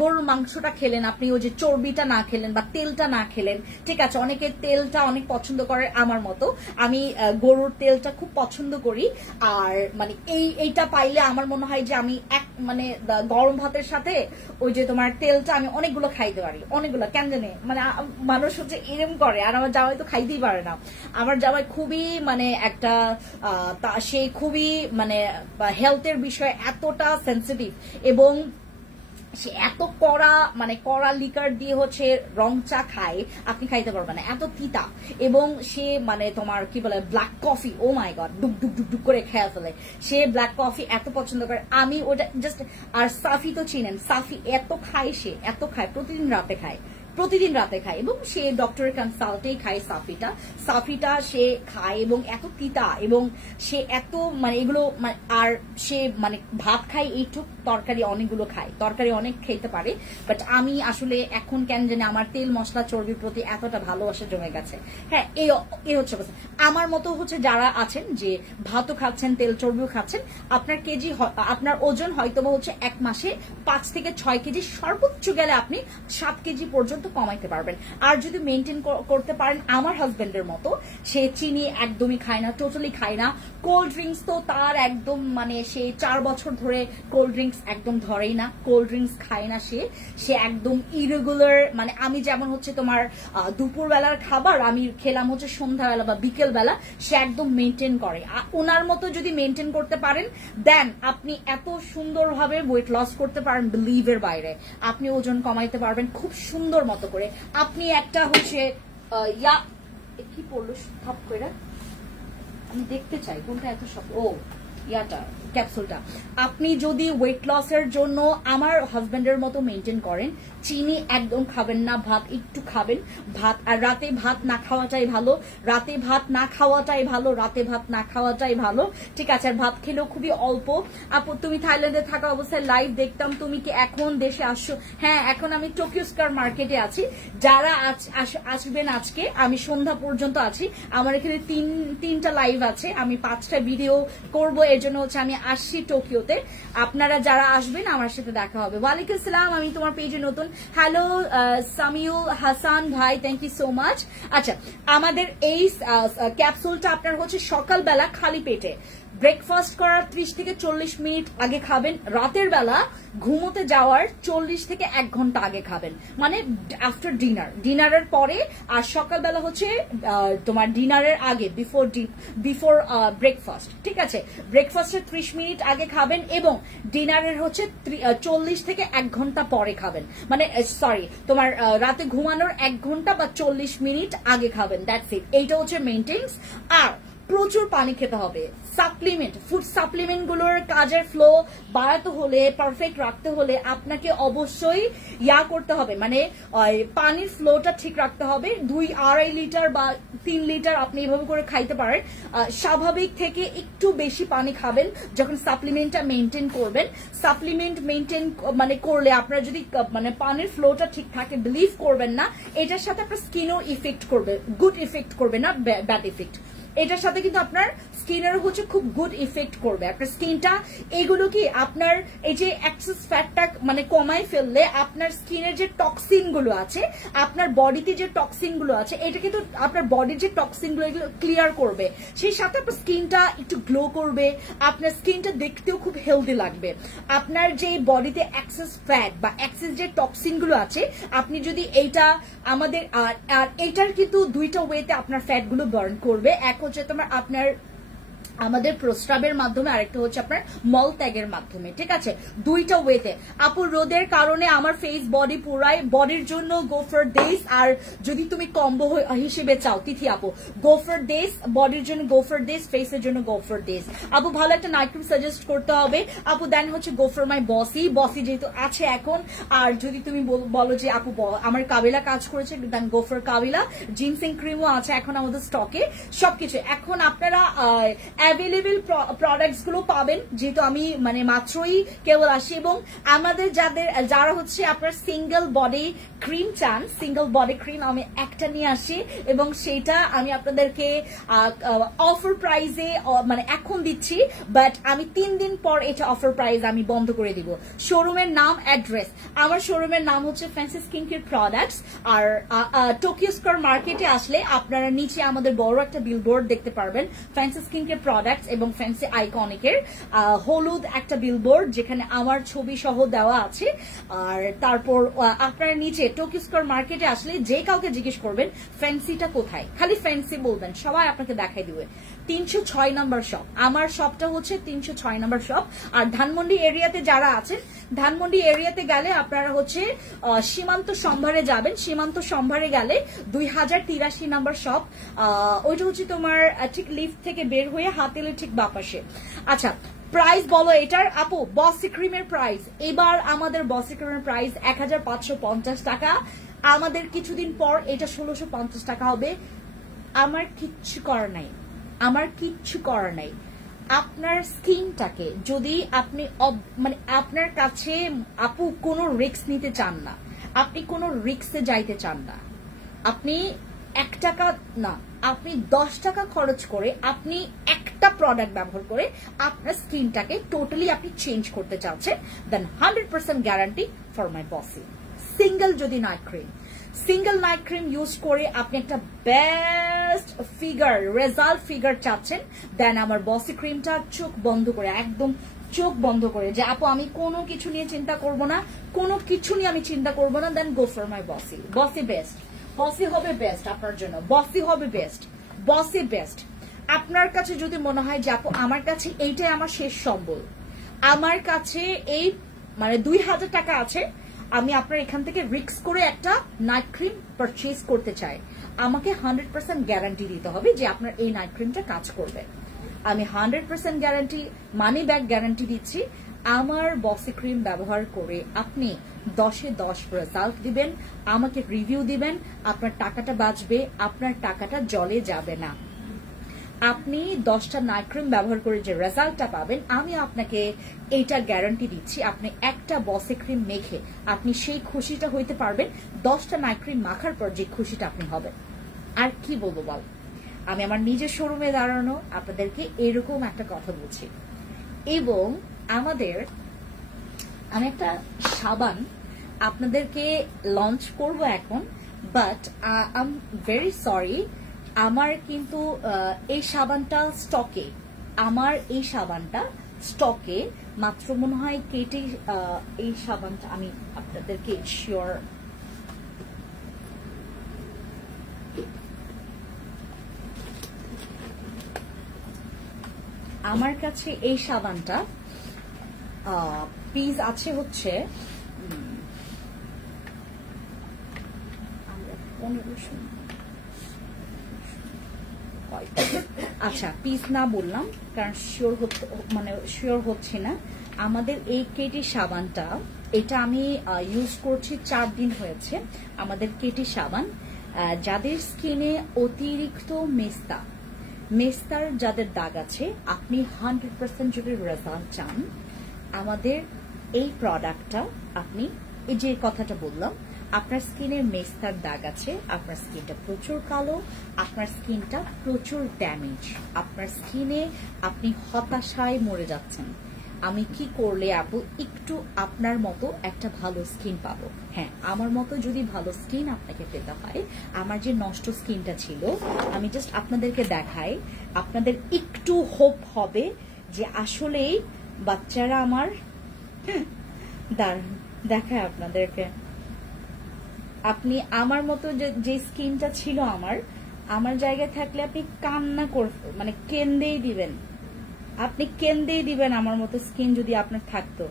গরুর মাংসটা খেলেন আপনি, ওই যে চর্বিটা না খেলেন বা তেলটা না খেলেন, ঠিক আছে। অনেকে তেলটা অনেক পছন্দ করে, আমার মতো আমি গরুর তেলটা খুব পছন্দ করি। আর মানে এইটা পাইলে আমার মনে হয় যে আমি মানে গরম ভাতের সাথে ওই যে তোমার তেলটা আমি অনেকগুলো খাইতে পারি, অনেকগুলো। কেন জানে মানে মানুষ হচ্ছে এরম করে, আর আমার জামাই তো খাইতেই পারে না। আমার জামাই খুবই মানে একটা সে খুবই মানে হেলথের বিষয়ে এতটা সেন্সিটিভ, এবং সে এত কড়া লিকার দিয়ে হচ্ছে রং চা খায়, আপনি খাইতে পারবেন না, এত তিতা। এবং সে মানে তোমার কি বলে ব্ল্যাক কফি, ও মাই গড, ডুক ডুক ডুক ডুক করে খেয়ে ফেলে। সে ব্ল্যাক কফি এত পছন্দ করে, আমি ওটা জাস্ট। আর সাফি তো চিনেন, সাফি এত খায়, সে এত খায়, প্রতিদিন রাতে খায় এবং সে ডক্টরের কনসাল্টেই খায় সাফিটা সে খায়, এবং এত তিতা, এবং সে এত মানে এগুলো আর সে মানে ভাত খায় এইটুক, তরকারি অনেকগুলো খায়, তরকারি অনেক খেতে পারে। বাট আমি আসলে এখন কেন জানি আমার তেল মশলা চর্বির প্রতি এতটা ভালোবাসা জমে গেছে। হ্যাঁ, এই হচ্ছে কথা। আমার মতো হচ্ছে যারা আছেন যে ভাতও খাচ্ছেন, তেল চর্বিও খাচ্ছেন, আপনার ওজন হয়তো হচ্ছে 1 মাসে 5 থেকে 6 কেজি, সর্বোচ্চ গেলে আপনি 7 কেজি পর্যন্ত কমাইতে পারবেন। আর যদি মেনটেন করতে পারেন আমার হাজবেন্ডের মতো, সে চিনি একদমই খায় না, টোটালি খায় না। কোল্ড ড্রিঙ্কস তো তার একদম মানে সে 4 বছর ধরে কোল্ড ড্রিঙ্কস একদম ধরেই না, কোল্ড ড্রিঙ্কস খায় না সে একদম ইরেগুলার। মানে আমি যেমন হচ্ছে তোমার দুপুর বেলার খাবার আমি খেলাম হচ্ছে সন্ধ্যাবেলা বা বিকেল বেলা, সে একদম মেনটেন করে। ওনার মতো যদি মেনটেন করতে পারেন, দেন আপনি এত সুন্দরভাবে ওয়েট লস করতে পারেন, বিলিভের বাইরে। আপনি ওজন কমাইতে পারবেন খুব সুন্দর মতো করে। আপনি একটা হচ্ছে কি পড়লো থাপ করে, আমি দেখতে চাই কোনটা এত সব, ক্যাপসুলটা। আপনি যদি ওয়েট লসের জন্য আমার হাজবেন্ডের মতো মেনটেন করেন, চিনি একদম খাবেন না, ভাত একটু খাবেন, আর রাতে ভাত না খাওয়াটাই ভালো, ঠিক আছে। আর ভাত খেলেও খুবই অল্প। আপু তুমি থাইল্যান্ডে থাকা অবস্থায় লাইভ দেখতাম, তুমি কি এখন দেশে আসছো? হ্যাঁ, এখন আমি টোকিও স্কয়ার মার্কেটে আছি। যারা আসবেন আজকে, আমি সন্ধ্যা পর্যন্ত আছি। আমার এখানে তিনটা লাইভ আছে, আমি 5টা ভিডিও করব, এর জন্য হচ্ছে আমি আসছি টোকিওতে। আপনারা যারা আসবেন আমার সাথে দেখা হবে। ওয়ালাইকুম আসসালাম, আমি তোমার পেজে নতুন। হ্যালো সামিউল হাসান ভাই, থ্যাংক ইউ সো মাচ। আচ্ছা, আমাদের এই ক্যাপসুলটা আপনার হচ্ছে সকালবেলা খালি পেটে ব্রেকফাস্ট করার 30 থেকে 40 মিনিট আগে খাবেন, রাতের বেলা ঘুমোতে যাওয়ার 40 থেকে 1 ঘন্টা আগে খাবেন, মানে আফটার ডিনারের পরে। আর সকালবেলা হচ্ছে তোমার ডিনারের আগে, বিফোর ব্রেকফাস্ট, ঠিক আছে। ব্রেকফাস্টের 30 মিনিট আগে খাবেন, এবং ডিনারের হচ্ছে 40 থেকে 1 ঘন্টা পরে খাবেন, মানে সরি তোমার রাতে ঘুমানোর 1 ঘন্টা বা 40 মিনিট আগে খাবেন, দ্যাটস ইট। এইটা হচ্ছে মেইনটেন্স। আর প্রচুর পানি খেতে হবে। ফুড সাপ্লিমেন্ট গুলোর কাজের ফ্লো বাড়াতে হলে, পারফেক্ট রাখতে হলে আপনাকে অবশ্যই করতে হবে, মানে পানির ফ্লোটা ঠিক রাখতে হবে। 2-2.5 লিটার বা 3 লিটার আপনি এভাবে করে খাইতে পারেন। স্বাভাবিক থেকে একটু বেশি পানি খাবেন যখন সাপ্লিমেন্টটা মেনটেন করবেন। সাপ্লিমেন্ট মেনটেন মানে করলে আপনার যদি মানে পানির ফ্লোটা ঠিক থাকে, বিলিভ করবেন না, এটার সাথে আপনার স্কিনও ইফেক্ট করবে, গুড ইফেক্ট করবে না ব্যাড ইফেক্ট। এটার সাথে কিন্তু আপনার স্কিনের হচ্ছে খুব গুড ইফেক্ট করবে আপনার স্কিনটা। এগুলো কি আপনার এই যে এক্সেস ফ্যাটটা মানে কমায় ফেললে আপনার স্কিনের যে টক্সিন গুলো আছে, আপনার বডিতে যে টক্সিন গুলো আছে, এটা কিন্তু আপনার বডির যে টক্সিন গুলো এগুলো ক্লিয়ার করবে। সেই সাথে আপনার স্কিনটা একটু গ্লো করবে, আপনার স্কিনটা দেখতেও খুব হেলদি লাগবে। আপনার যে বডিতে এক্সেস ফ্যাট বা এক্সেস যে টক্সিন গুলো আছে, আপনি যদি এইটা আমাদের আর এইটার কিন্তু 2টা ওয়েতে আপনার ফ্যাট গুলো বার্ন করবে। এক হচ্ছে তোমার আপনার আমাদের প্রস্রাবের মাধ্যমে, আরেকটা হচ্ছে আপনার মল ত্যাগের মাধ্যমে, ঠিক আছে? দুইটা ওয়েতে। আপু রোদের কারণে আমার ফেস বডি পুরাই, বডির জন্য গো ফর দিস। আর যদি তুমি কম্বো হিসেবে চাও তিথি আপু, গো ফর দিস, বডির জন্য গো ফর দিস, ফেসের জন্য গো ফর দিস। আপু ভালো একটা নাইট ক্রিম সাজেস্ট করতে হবে আপু, দেন হচ্ছে গো ফর মাই বসি, বসি যেহেতু আছে এখন। আর যদি তুমি বলো যে আপু আমার কাবিলা কাজ করেছে, দেন গো ফর কাবিলা। জিনসিং ক্রিমও আছে এখন আমাদের স্টকে, সবকিছু এখন আপনারা অ্যাভেলেবল প্রোডাক্টস গুলো পাবেন, যেহেতু আমি মানে মাত্রই কেবল আসি। এবং আমাদের যারা হচ্ছে আপনার সিঙ্গেল বডি ক্রিম চান, সিঙ্গেল বডি ক্রিম আমি একটা নিয়ে আসি, এবং সেটা আমি আপনাদেরকে অফার প্রাইসে মানে এখন দিচ্ছি, বাট আমি 3 দিন পর এটা অফার প্রাইস আমি বন্ধ করে দিব। শোরুমের নাম, অ্যাড্রেস, আমার শোরুমের নাম হচ্ছে ফ্যান্সি স্কিন কেয়ার প্রোডাক্টস। আর টোকিও স্কয়ার মার্কেটে আসলে আপনারা নিচে আমাদের বড় একটা বিলবোর্ড দেখতে পারবেন, ফ্যান্সি স্কিন কেয়ার প্রোডাক্টস এবং ফ্যান্সি আইকনিকের হলুদ একটা বিলবোর্ড যেখানে আমার ছবি সহ দেওয়া আছে। আর তারপর আপনারা নিচে টোকিও স্কয়ার মার্কেটে আসলে যে কাউকে জিজ্ঞেস করবেন ফ্যান্সিটা কোথায়, খালি ফ্যান্সি বলবেন, সবাই আপনাকে দেখাই দিবে। 306 নম্বর শপ, আমার শপটা হচ্ছে 306 নম্বর শপ। আর ধানমন্ডি এরিয়াতে যারা আছেন, ধানমন্ডি এরিয়াতে গেলে আপনারা হচ্ছে সীমান্ত সম্ভারে যাবেন, সীমান্ত সম্ভারে গেলে 2083 নম্বর শপ, ওইটা হচ্ছে তোমার ঠিক লিফট থেকে বের হয়ে হাতেলে ঠিক বাপাশে। আচ্ছা প্রাইস বলো এটার আপু। বসি ক্রিমের প্রাইস এবার আমাদের বসি ক্রিমের প্রাইস 1550 টাকা, আমাদের কিছুদিন পর এটা 1650 টাকা হবে। আমার কিচ্ছু করার নাই, আমার কিচ্ছু করার নাই। আপনার স্কিনটাকে যদি আপনি মানে আপনার কাছে আপু কোনো রিস্ক নিতে চান না, আপনি কোনো রিস্কে যাইতে চান না, আপনি 1 টাকা না, আপনি 10 টাকা খরচ করে আপনি একটা প্রোডাক্ট ব্যবহার করে আপনার স্কিনটাকে টোটালি আপনি চেঞ্জ করতে চাচ্ছেন, দেন 100% গ্যারান্টি ফর মাই বসি। সিঙ্গেল যদি night cream, single night cream use করে আপনি একটা বেস্ট ফিগার, রেজাল্ট ফিগার চাচ্ছেন, দেন আমার বসি ক্রিমটা চোখ বন্ধ করে, একদম চোখ বন্ধ করে, যে আপু আমি কোনো কিছু নিয়ে চিন্তা করব না, কোনো কিছু নিয়ে আমি চিন্তা করব না, দেন গো ফর মাই বসি। বসি বেস্ট, বসি হবে বেস্ট আপনার জন্য, বসি হবে বেস্ট, বসি বেস্ট। আপনার কাছে যদি মনে হয় যে আপু আমার কাছে এইটাই আমার শেষ সম্বল, আমার কাছে এই মানে 2000 টাকা আছে, আমি আপনার এখান থেকে রিস্ক করে একটা নাইট ক্রিম পারচেজ করতে চাই, আমাকে 100% গ্যারান্টি দিতে হবে যে আপনার এই নাইট ক্রিমটা কাজ করবে। আমি 100% গ্যারান্টি, মানি ব্যাক গ্যারান্টি দিচ্ছি। আমার বসি ক্রিম ব্যবহার করে আপনি 10-এ 10 রেজাল্ট দিবেন, আমাকে রিভিউ দিবেন, আপনার টাকাটা বাঁচবে, আপনার টাকাটা জলে যাবে না। আপনি 10টা নাইট ক্রিম ব্যবহার করে যে রেজাল্টটা পাবেন, আমি আপনাকে এইটা গ্যারান্টি দিচ্ছি। আপনি একটা বসি ক্রিম মেখে আপনি সেই খুশিটা হইতে পারবেন 10টা নাইট ক্রিম মাখার পর যে খুশিটা আপনি হবেন। আর কি বলবো বল, আমি আমার নিজের শোরুমে দাঁড়ানো আপনাদেরকে এরকম একটা কথা বলছি। এবং আমি একটা সাবান আপনাদেরকে লঞ্চ করব এখন, but I am very sorry, আমার কিন্তু এই সাবানটা স্টকে, আমার এই সাবানটা স্টকে মাত্র মনে হয় কেটে, এই সাবানটা আমি আপনাদেরকে শিওর আমার কাছে এই সাবানটা পিস আছে হচ্ছে 1500। আচ্ছা পিস না বললাম কারণ শিওর হচ্ছে না। আমাদের এই কেটি সাবানটা, এটা আমি ইউজ করছি 4 দিন হয়েছে। আমাদের কেটি সাবান, যাদের স্কিনে অতিরিক্ত মেস্তার যাদের দাগ আছে, আপনি 100% যদি রেজাল্ট চান, আমাদের এই প্রোডাক্টটা আপনি এই যে কথাটা বললাম, আপনার স্কিনে মেস্তার দাগ আছে, আপনার স্কিনটা প্রচুর কালো, আপনার স্কিনটা প্রচুর ড্যামেজ, আপনার স্কিনে আপনি হতাশায় মরে যাচ্ছেন, আমি কি করলে আপু একটু আপনার মতো একটা ভালো স্কিন পাবো? হ্যাঁ, আমার মতো যদি ভালো স্কিন আপনাকে পেতে হয়, আমার যে নষ্ট স্কিনটা ছিল, আমি জাস্ট আপনাদেরকে দেখাই, আপনাদের একটু হোপ হবে যে আসলেই বাচ্চারা আমার দেখায় আপনাদেরকে, আপনি আমার মতো যে স্কিনটা ছিল আমার জায়গায় থাকলে আপনি কান্না করে মানে কেন্দেই দিবেন, আপনি কেন্দ্রেই দিবেন আমার মতো স্কিন যদি আপনার থাকতো।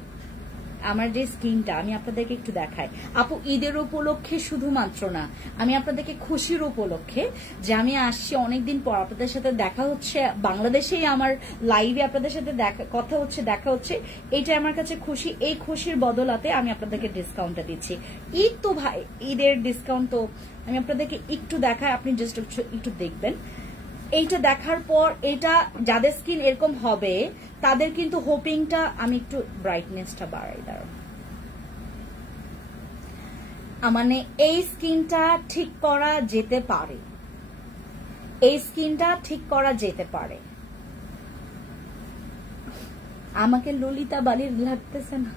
আমার যে স্কিনটা আমি আপনাদেরকে একটু দেখাই আপু, ঈদের উপলক্ষে শুধুমাত্র না, আমি আপনাদেরকে খুশির উপলক্ষে যে আমি আসছি অনেকদিন পর আপনাদের সাথে দেখা হচ্ছে, বাংলাদেশেই আমার লাইভে আপনাদের সাথে কথা হচ্ছে, দেখা হচ্ছে, এইটা আমার কাছে খুশি। এই খুশির বদলাতে আমি আপনাদেরকে ডিসকাউন্টটা দিচ্ছি। ঈদ তো ভাই, ঈদের ডিসকাউন্ট তো আমি আপনাদেরকে একটু দেখাই, আপনি জাস্ট একটু দেখবেন। এইটা দেখার পর এটা যাদের স্কিন এরকম হবে তাদের কিন্তু হোপিংটা, আমি একটু ব্রাইটনেসটা বাড়াই দাঁড়ান, মানে এই স্কিনটা ঠিক করা যেতে পারে, এই স্কিনটা ঠিক করা যেতে পারে। আমাকে ললিতা বালির লাগতেছে না,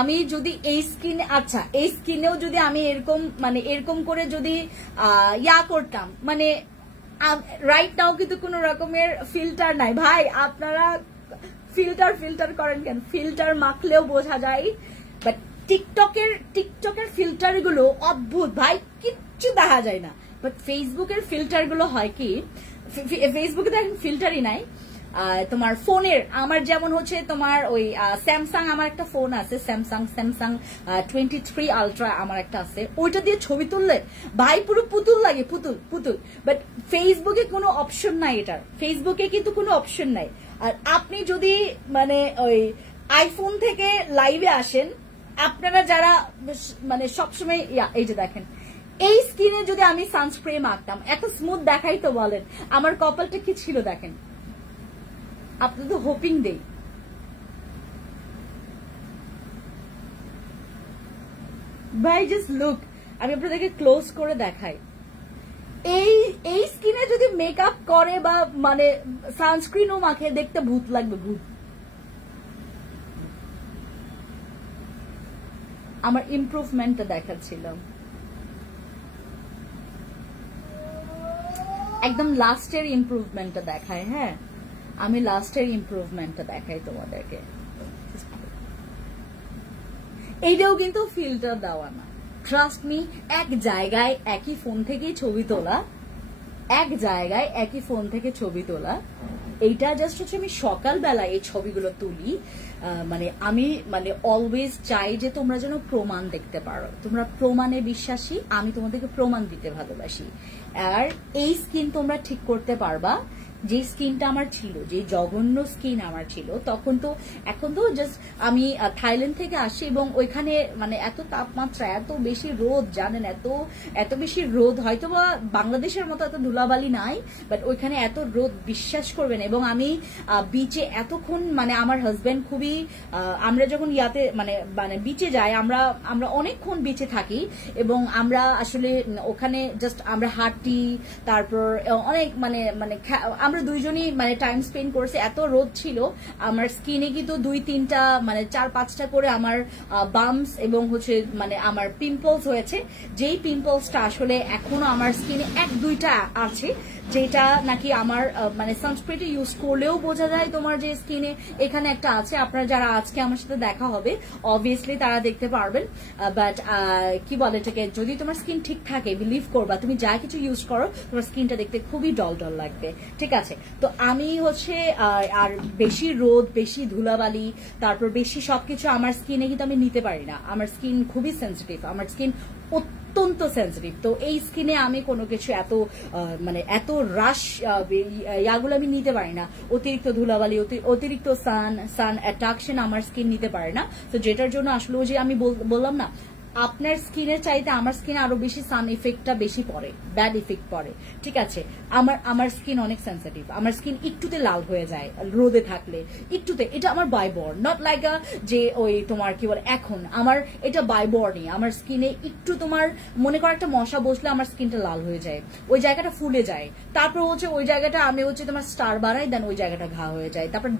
আমি যদি এই স্কিনে, আচ্ছা এই স্কিনেও যদি আমি এরকম মানে এরকম করে যদি ইয়া করতাম, মানে রাইট নাও কিন্তু কোন রকমের ফিল্টার নাই ভাই, আপনারা ফিল্টার করেন কেন? ফিল্টার মাখলেও বোঝা যায়, বাট টিকটকের ফিল্টার গুলো অদ্ভুত ভাই, কিচ্ছু দেখা যায় না। বাট ফেসবুকের ফিল্টার গুলো হয় কি, ফেসবুকে তো এখন ফিল্টারই নাই। তোমার ফোনের, আমার যেমন হচ্ছে তোমার ওই স্যামসাং, আমার একটা ফোন আছে স্যামসাং 23 আলট্রা আমার একটা আছে, ওইটা দিয়ে ছবি তুললে ভাই পুরো পুতুল লাগে, পুতুল। বাট ফেসবুকে কোনো অপশন নাই, এটার ফেসবুকে কিন্তু কোনো অপশন নাই। আর আপনি যদি মানে ওই আইফোন থেকে লাইভে আসেন, আপনারা যারা মানে সবসময় এই যে দেখেন, এই স্কিনে যদি আমি সানস্প্রে মাখতাম এত স্মুথ দেখাই তো বলেন, আমার কপালটা কি ছিল দেখেন। আপনি তো হোপিং দেই, ভাই জাস্ট লুক, আমি আপনাদেরকে ক্লোজ করে দেখাই। এই স্কিনে যদি মেকআপ করে বা মানে সানস্ক্রিনও মাখে, দেখতে ভূত লাগবে, ভূত। আমার ইমপ্রুভমেন্টটা দেখাচ্ছিলাম, একদম লাস্টের ইমপ্রুভমেন্টটা দেখায়। হ্যাঁ, আমি লাস্টের ইমপ্রুভমেন্টটা দেখাই তোমাদেরকে। এইটাও কিন্তু ফিল্টার দেওয়া না, ট্রাস্ট মি। এক জায়গায় একই ফোন থেকেই ছবি তোলা, এক জায়গায় একই ফোন থেকে ছবি তোলা। এইটা জাস্ট হচ্ছে আমি সকালবেলা এই ছবিগুলো তুলি, মানে আমি মানে অলওয়েজ চাই যে তোমরা যেন প্রমাণ দেখতে পারো, তোমরা প্রমাণে বিশ্বাসী, আমি তোমাদেরকে প্রমাণ দিতে ভালোবাসি। আর এই স্কিন তোমরা ঠিক করতে পারবা। যে স্কিনটা আমার ছিল, যে জঘন্য স্কিন আমার ছিল তখন, তো এখন তো জাস্ট আমি থাইল্যান্ড থেকে আসি এবং ওইখানে মানে এত তাপমাত্রা, এত বেশি রোদ, জানেন এত বেশি রোদ, হয়তো বা বাংলাদেশের মতো এত ধুলাবালি নাই, বাট ওইখানে এত রোদ বিশ্বাস করবেন। এবং আমি বিচে এতক্ষণ, মানে আমার হাজবেন্ড খুবই, আমরা যখন ইয়াতে মানে মানে বিচে যাই, আমরা অনেকক্ষণ বিচে থাকি এবং আমরা আসলে ওখানে জাস্ট আমরা হাঁটি, তারপর অনেক মানে মানে আমরা দুইজনই মানে টাইম স্পেন্ড করছি। এত রোদ ছিল, আমার স্কিনে কিন্তু 2-3টা মানে 4-5টা করে আমার বাম্পস এবং হচ্ছে মানে আমার পিম্পলস হয়েছে, যেই পিম্পলসটা আসলে এখনো আমার স্কিনে 1-2টা আছে, যেটা নাকি আমার মানে সানস্ক্রিন ইউজ করলেও বোঝা যায় তোমার যে স্কিনে এখানে একটা আছে। আপনারা যারা আজকে আমার সাথে দেখা হবে অবভিয়াসলি তারা দেখতে পারবেন। বাট কি বলে এটাকে, যদি তোমার স্কিন ঠিক থাকে, বিলিভ করবা তুমি যা কিছু ইউজ করো তোমার স্কিনটা দেখতে খুবই ডল লাগবে, ঠিক আছে? তো আমি হচ্ছে আর বেশি রোদ, বেশি ধুলাবালি, তারপর বেশি সবকিছু আমার স্কিনে কিন্তু আমি নিতে পারি না। আমার স্কিন খুবই সেন্সিটিভ, আমার স্কিন অত্যন্ত সেন্সিটিভ। তো এই স্কিনে আমি কোনো কিছু এত মানে এত রাশ ইয়াগুলো আমি নিতে পারি না। অতিরিক্ত ধুলাবালি, অতিরিক্ত সান অ্যাট্রাকশন আমার স্কিন নিতে পারে না। তো যেটার জন্য আসলে যে আমি বললাম না, আপনার স্কিনের চাইতে আমার স্কিনে আরো বেশি সান ইফেক্টটা বেশি পড়ে, ব্যাড ইফেক্ট পড়ে, ঠিক আছে? আমার স্কিন অনেক সেন্সিটিভ, আমার স্কিন একটুতে লাল হয়ে যায় রোদে থাকলে, একটুতে। এটা আমার বাই বর্ন, নট লাইক যে ওই তোমার কি বলে এখন, আমার এটা বাই বর্নই। আমার স্কিনে একটু তোমার মনে করো একটা মশা বসলে আমার স্কিনটা লাল হয়ে যায়, ওই জায়গাটা ফুলে যায়, তারপর হচ্ছে ওই জায়গাটা আমি হচ্ছে তোমার স্টার বাড়াই, দেন ওই জায়গাটা ঘা হয়ে যায়, তারপর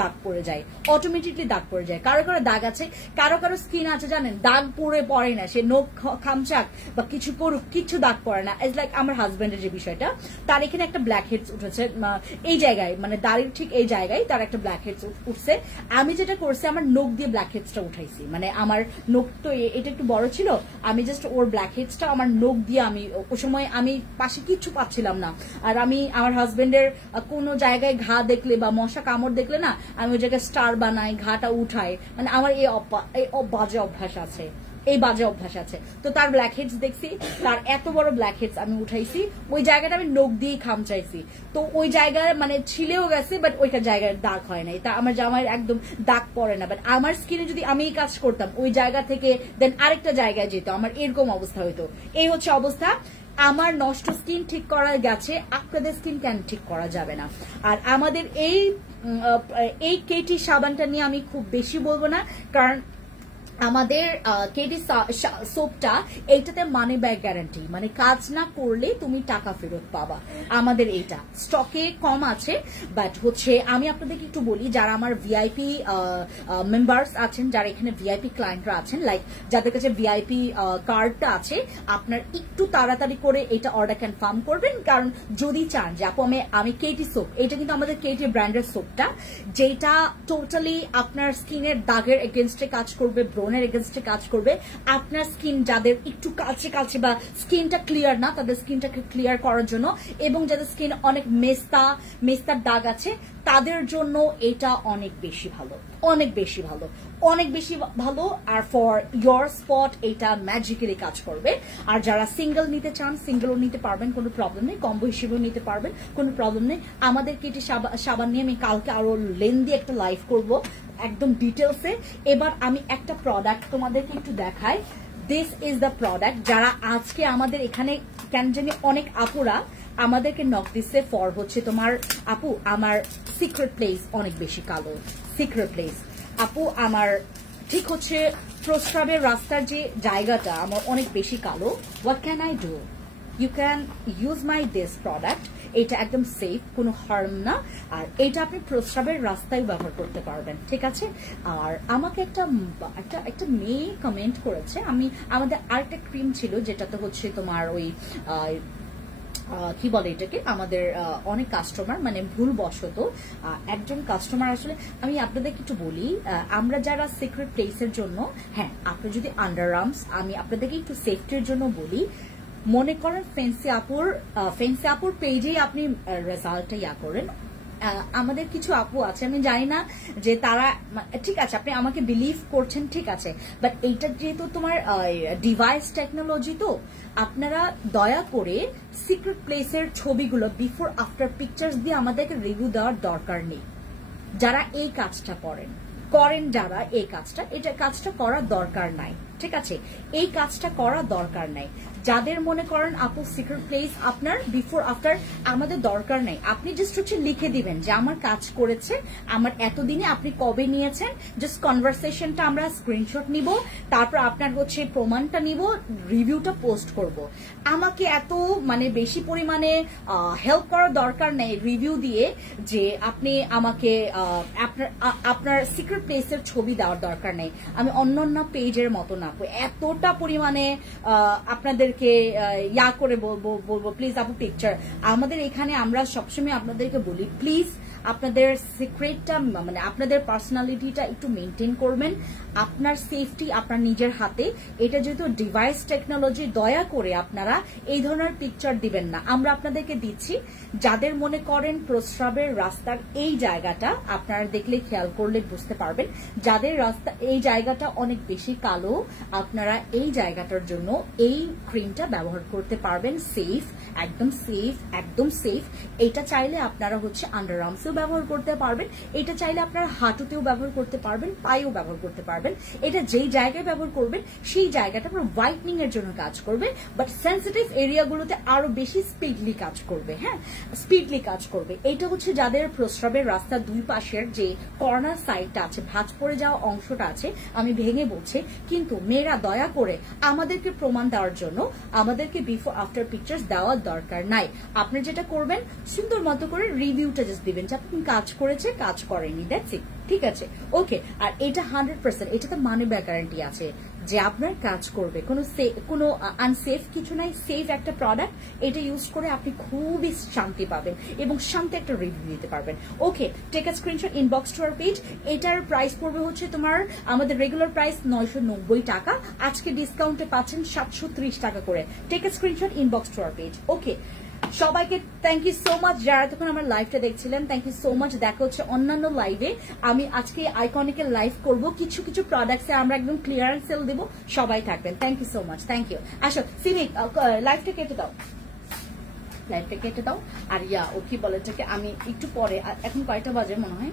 দাগ পড়ে যায়, অটোমেটিকলি দাগ পড়ে যায়। কারো কারো দাগ আছে, কারো স্কিন আছে জানেন দাগ পড়ে পরে না, সে নখ খামচাক বা কিছু করুক, কিছু দাগ পড়ে না। ইটস লাইক আমার হাজবেন্ডের যে বিষয়টা, তার এখানে একটা ব্ল্যাক হেডস উঠেছে এই জায়গায়, মানে দাড়ির ঠিক এই জায়গায় তার একটা ব্ল্যাক হেডস উঠছে। আমি যেটা করছি, আমার নখ দিয়ে ব্ল্যাক হেডসটা উঠাইছি, মানে আমার নখ তো এটা একটু বড় ছিল, আমি জাস্ট ওর ব্ল্যাক হেডসটা আমার নখ দিয়ে, আমি ওই সময় আমি পাশে কিচ্ছু পাচ্ছিলাম না। আর আমি আমার হাজবেন্ডের কোনো জায়গায় ঘা দেখলে বা মশা কামড় দেখলে না, আমি ওই জায়গায় স্টার বানাই, ঘাটা উঠাই, মানে আমার এই বাজে অভ্যাস আছে, এই বাজে অভ্যাস আছে। তো তার ব্ল্যাক হেডস দেখছি, তার এত বড় ব্ল্যাক হেডস আমি উঠাইছি, ওই জায়গাটা আমি নখ দিয়েই খামচাইছি। তো ওই জায়গায় মানে ছিলেও গেছে, বাট ওইটা জায়গায় দাগ হয় নাই, তা আমার জামাইয়ের একদম দাগ পড়ে না। বাট আমার স্কিনে যদি আমি এই কাজ করতাম, ওই জায়গা থেকে দেন আরেকটা জায়গায় যেত, আমার এরকম অবস্থা হইতো। এই হচ্ছে অবস্থা। আমার নষ্ট স্কিন ঠিক করা গেছে, আপনাদের স্কিন কেন ঠিক করা যাবে না? আর আমাদের এই কেটি সাবানটা নিয়ে আমি খুব বেশি বলবো না, কারণ আমাদের কেটি সোপটা এইটাতে মানি ব্যাক গ্যারান্টি, মানে কাজ না করলে তুমি টাকা ফেরত পাবা। আমাদের এইটা স্টকে কম আছে, বাট হচ্ছে আমি আপনাদেরকে একটু বলি, যারা আমার ভিআইপি মেম্বার্স আছেন, যারা এখানে ভিআইপি ক্লায়েন্টরা আছেন, লাইক যাদের কাছে ভিআইপি কার্ডটা আছে, আপনার একটু তাড়াতাড়ি করে এটা অর্ডার কনফার্ম করবেন। কারণ যদি চান যে আপু আমি কেটি সোপ, এটা কিন্তু আমাদের কেটি ব্র্যান্ডের সোপটা, যেটা টোটালি আপনার স্কিনের দাগের এগেনস্টে কাজ করবে, ব্রনের এগেনস্টে কাজ করবে। আপনার স্কিন যাদের একটু কাছে কাছে বা স্কিনটা ক্লিয়ার না, তাদের স্কিনটাকে ক্লিয়ার করার জন্য, এবং যাদের স্কিন অনেক মেস্তার দাগ আছে, তাদের জন্য এটা অনেক বেশি ভালো, অনেক বেশি ভালো, অনেক বেশি ভালো। আর ফর ইয়োর স্পট এটা ম্যাজিক্যালি কাজ করবে। আর যারা সিঙ্গেল নিতে চান, সিঙ্গেলও নিতে পারবেন, কোনো প্রবলেম নেই, কম্বো হিসেবেও নিতে পারবেন, কোনো প্রবলেম নেই। আমাদের কেটি সাবান নিয়ে আমি কালকে আরো লেন্দি একটা লাইভ করব, একদম ডিটেলসে। এবার আমি একটা প্রোডাক্ট তোমাদেরকে একটু দেখাই। দিস ইজ দ্য প্রোডাক্ট, যারা আজকে আমাদের এখানে কেন জানি অনেক আপুরা আমাদেরকে নক দিচ্ছে ফর হচ্ছে তোমার আপু আমার সিক্রেট প্লেস অনেক বেশি কালো, সিক্রেট প্লেস আপু আমার ঠিক হচ্ছে প্রস্রাবের রাস্তার যে জায়গাটা আমার অনেক বেশি কালো, what can I do? You can use my this product. এটা একদম সেফ, কোনো হার্ম না, আর এটা আপনি প্রস্রাবের রাস্তায় ব্যবহার করতে পারবেন, ঠিক আছে? আর আমাকে একটা মেয়ে কমেন্ট করেছে, আমাদের আরেকটা ক্রিম ছিল যেটাতে হচ্ছে তোমার ওই কি বলে এটাকে, আমাদের অনেক কাস্টমার মানে ভুলবশত একজন কাস্টমার, আসলে আমি আপনাদের একটু বলি, আমরা যারা সিক্রেট প্লেসের জন্য, হ্যাঁ আপনি যদি আন্ডার আর্মস, আমি আপনাদেরকে একটু সেফটির জন্য বলি, মনে করেন ফেন্সি আপুর পেজেই আপনি রেজাল্টটা করেন। আমাদের কিছু আপু আছে, আমি জানি না যে তারা, ঠিক আছে আপনি আমাকে বিলিভ করছেন, ঠিক আছে, বাট এইটা যেহেতু তোমার ডিভাইস টেকনোলজি, তো আপনারা দয়া করে সিক্রেট প্লেসের ছবিগুলো বিফোর আফটার পিকচার্স দিয়ে আমাদেরকে রিভিউ দেওয়ার দরকার নেই। যারা এই কাজটা করেন যারা এই কাজটা করার দরকার নাই, ঠিক আছে? এই কাজটা করা দরকার নাই। যাদের মনে করেন আপু সিক্রেট প্লেস আপনার বিফোর আফটার আমাদের দরকার নেই, আপনি জাস্ট হচ্ছে লিখে দিবেন যে আমার কাজ করেছে, আমার এতদিনে আপনি কবে নিয়েছেন, জাস্ট কনভারসেশনটা আমরা স্ক্রিনশট নিব, তারপর আপনার হচ্ছে প্রমাণটা নিব, রিভিউটা পোস্ট করব। আমাকে এত মানে বেশি পরিমাণে হেল্প করার দরকার নেই রিভিউ দিয়ে, যে আপনি আমাকে আপনার সিক্রেট প্লেসের ছবি দেওয়ার দরকার নেই। আমি অন্য পেজের মতো না, এতটা পরিমাণে আপনাদেরকে করে বলবো প্লিজ আপু পিকচার। আমাদের এখানে আমরা সবসময় আপনাদেরকে বলি প্লিজ আপনাদের সিক্রেটটা মানে আপনাদের পার্সোনালিটিটা একটু মেনটেন করবেন, আপনার সেফটি আপনার নিজের হাতে। এটা যেহেতু ডিভাইস টেকনোলজি, দয়া করে আপনারা এই ধরনের পিকচার দিবেন না। আমরা আপনাদেরকে দিচ্ছি, যাদের মনে করেন প্রস্রাবের রাস্তার এই জায়গাটা আপনারা দেখলে খেয়াল করলে বুঝতে পারবেন, যাদের রাস্তা এই জায়গাটা অনেক বেশি কালো, আপনারা এই জায়গাটার জন্য এই ক্রিমটা ব্যবহার করতে পারবেন। সেফ, একদম সেফ, একদম সেফ। এটা চাইলে আপনারা হচ্ছে আন্ডার আর্মসেও ব্যবহার করতে পারবেন, এটা চাইলে আপনারা হাঁটুতেও ব্যবহার করতে পারবেন, পায়েও ব্যবহার করতে পারবেন। এটা যেই জায়গায় ব্যবহার করবেন সেই জায়গাটা আপনার হোয়াইটনিং এর জন্য কাজ করবে, বাট সেন্সিটিভ এরিয়াগুলোতে আরো বেশি স্পিডলি কাজ করবে। হ্যাঁ, স্পিডলি কাজ করবে। এটা হচ্ছে যাদের প্রস্রাবের রাস্তার দুই পাশের যে কর্নার সাইডটা আছে, ভাঁজ পড়ে যাওয়া অংশটা আছে, আমি ভেঙে বলছি, কিন্তু মেয়েরা দয়া করে আমাদেরকে প্রমাণ দেওয়ার জন্য আমাদেরকে বিফোর আফটার পিকচার্স দেওয়ার দরকার নাই। আপনি যেটা করবেন সুন্দর মতো করে রিভিউটা জাস্ট দিবেন যে আপনি কাজ করেছে, কাজ করেনি, দ্যাটস ইট। ঠিক আছে, ওকে। আর এটা 100%, এটাতে মানি ব্যাক গ্যারান্টি আছে যে আপনার কাজ করবে, কোনো আনসেফ কিছু নাই, সেফ একটা প্রোডাক্ট। এটা ইউজ করে আপনি খুবই শান্তি পাবেন এবং শান্তি একটা রিভিউ দিতে পারবেন। Okay, take a screenshot, inbox to our page. এটার প্রাইস পড়বে হচ্ছে তোমার, আমাদের রেগুলার প্রাইস 990 টাকা, আজকে ডিসকাউন্টে পাচ্ছেন 730 টাকা করে। Take a screenshot, inbox to our page. Okay, সবাইকে থ্যাংক ইউ সো মাচ যারা তখন আমার লাইভটা দেখছিলেন, থ্যাংক ইউ সো মাচ। দেখা হচ্ছে অন্যান্য লাইভে। আমি আজকে আইকনিকের লাইভ করব, কিছু কিছু প্রোডাক্টসে আমরা একদম ক্লিয়ারেন্স সেল দেবো, সবাই থাকবেন। Thank you so much, thank you. আসো সিমি, লাইভটা কেটে দাও, লাইভটা কেটে দাও। আর ও কি বলে, আমি একটু পরে, এখন কয়টা বাজে মনে হয়।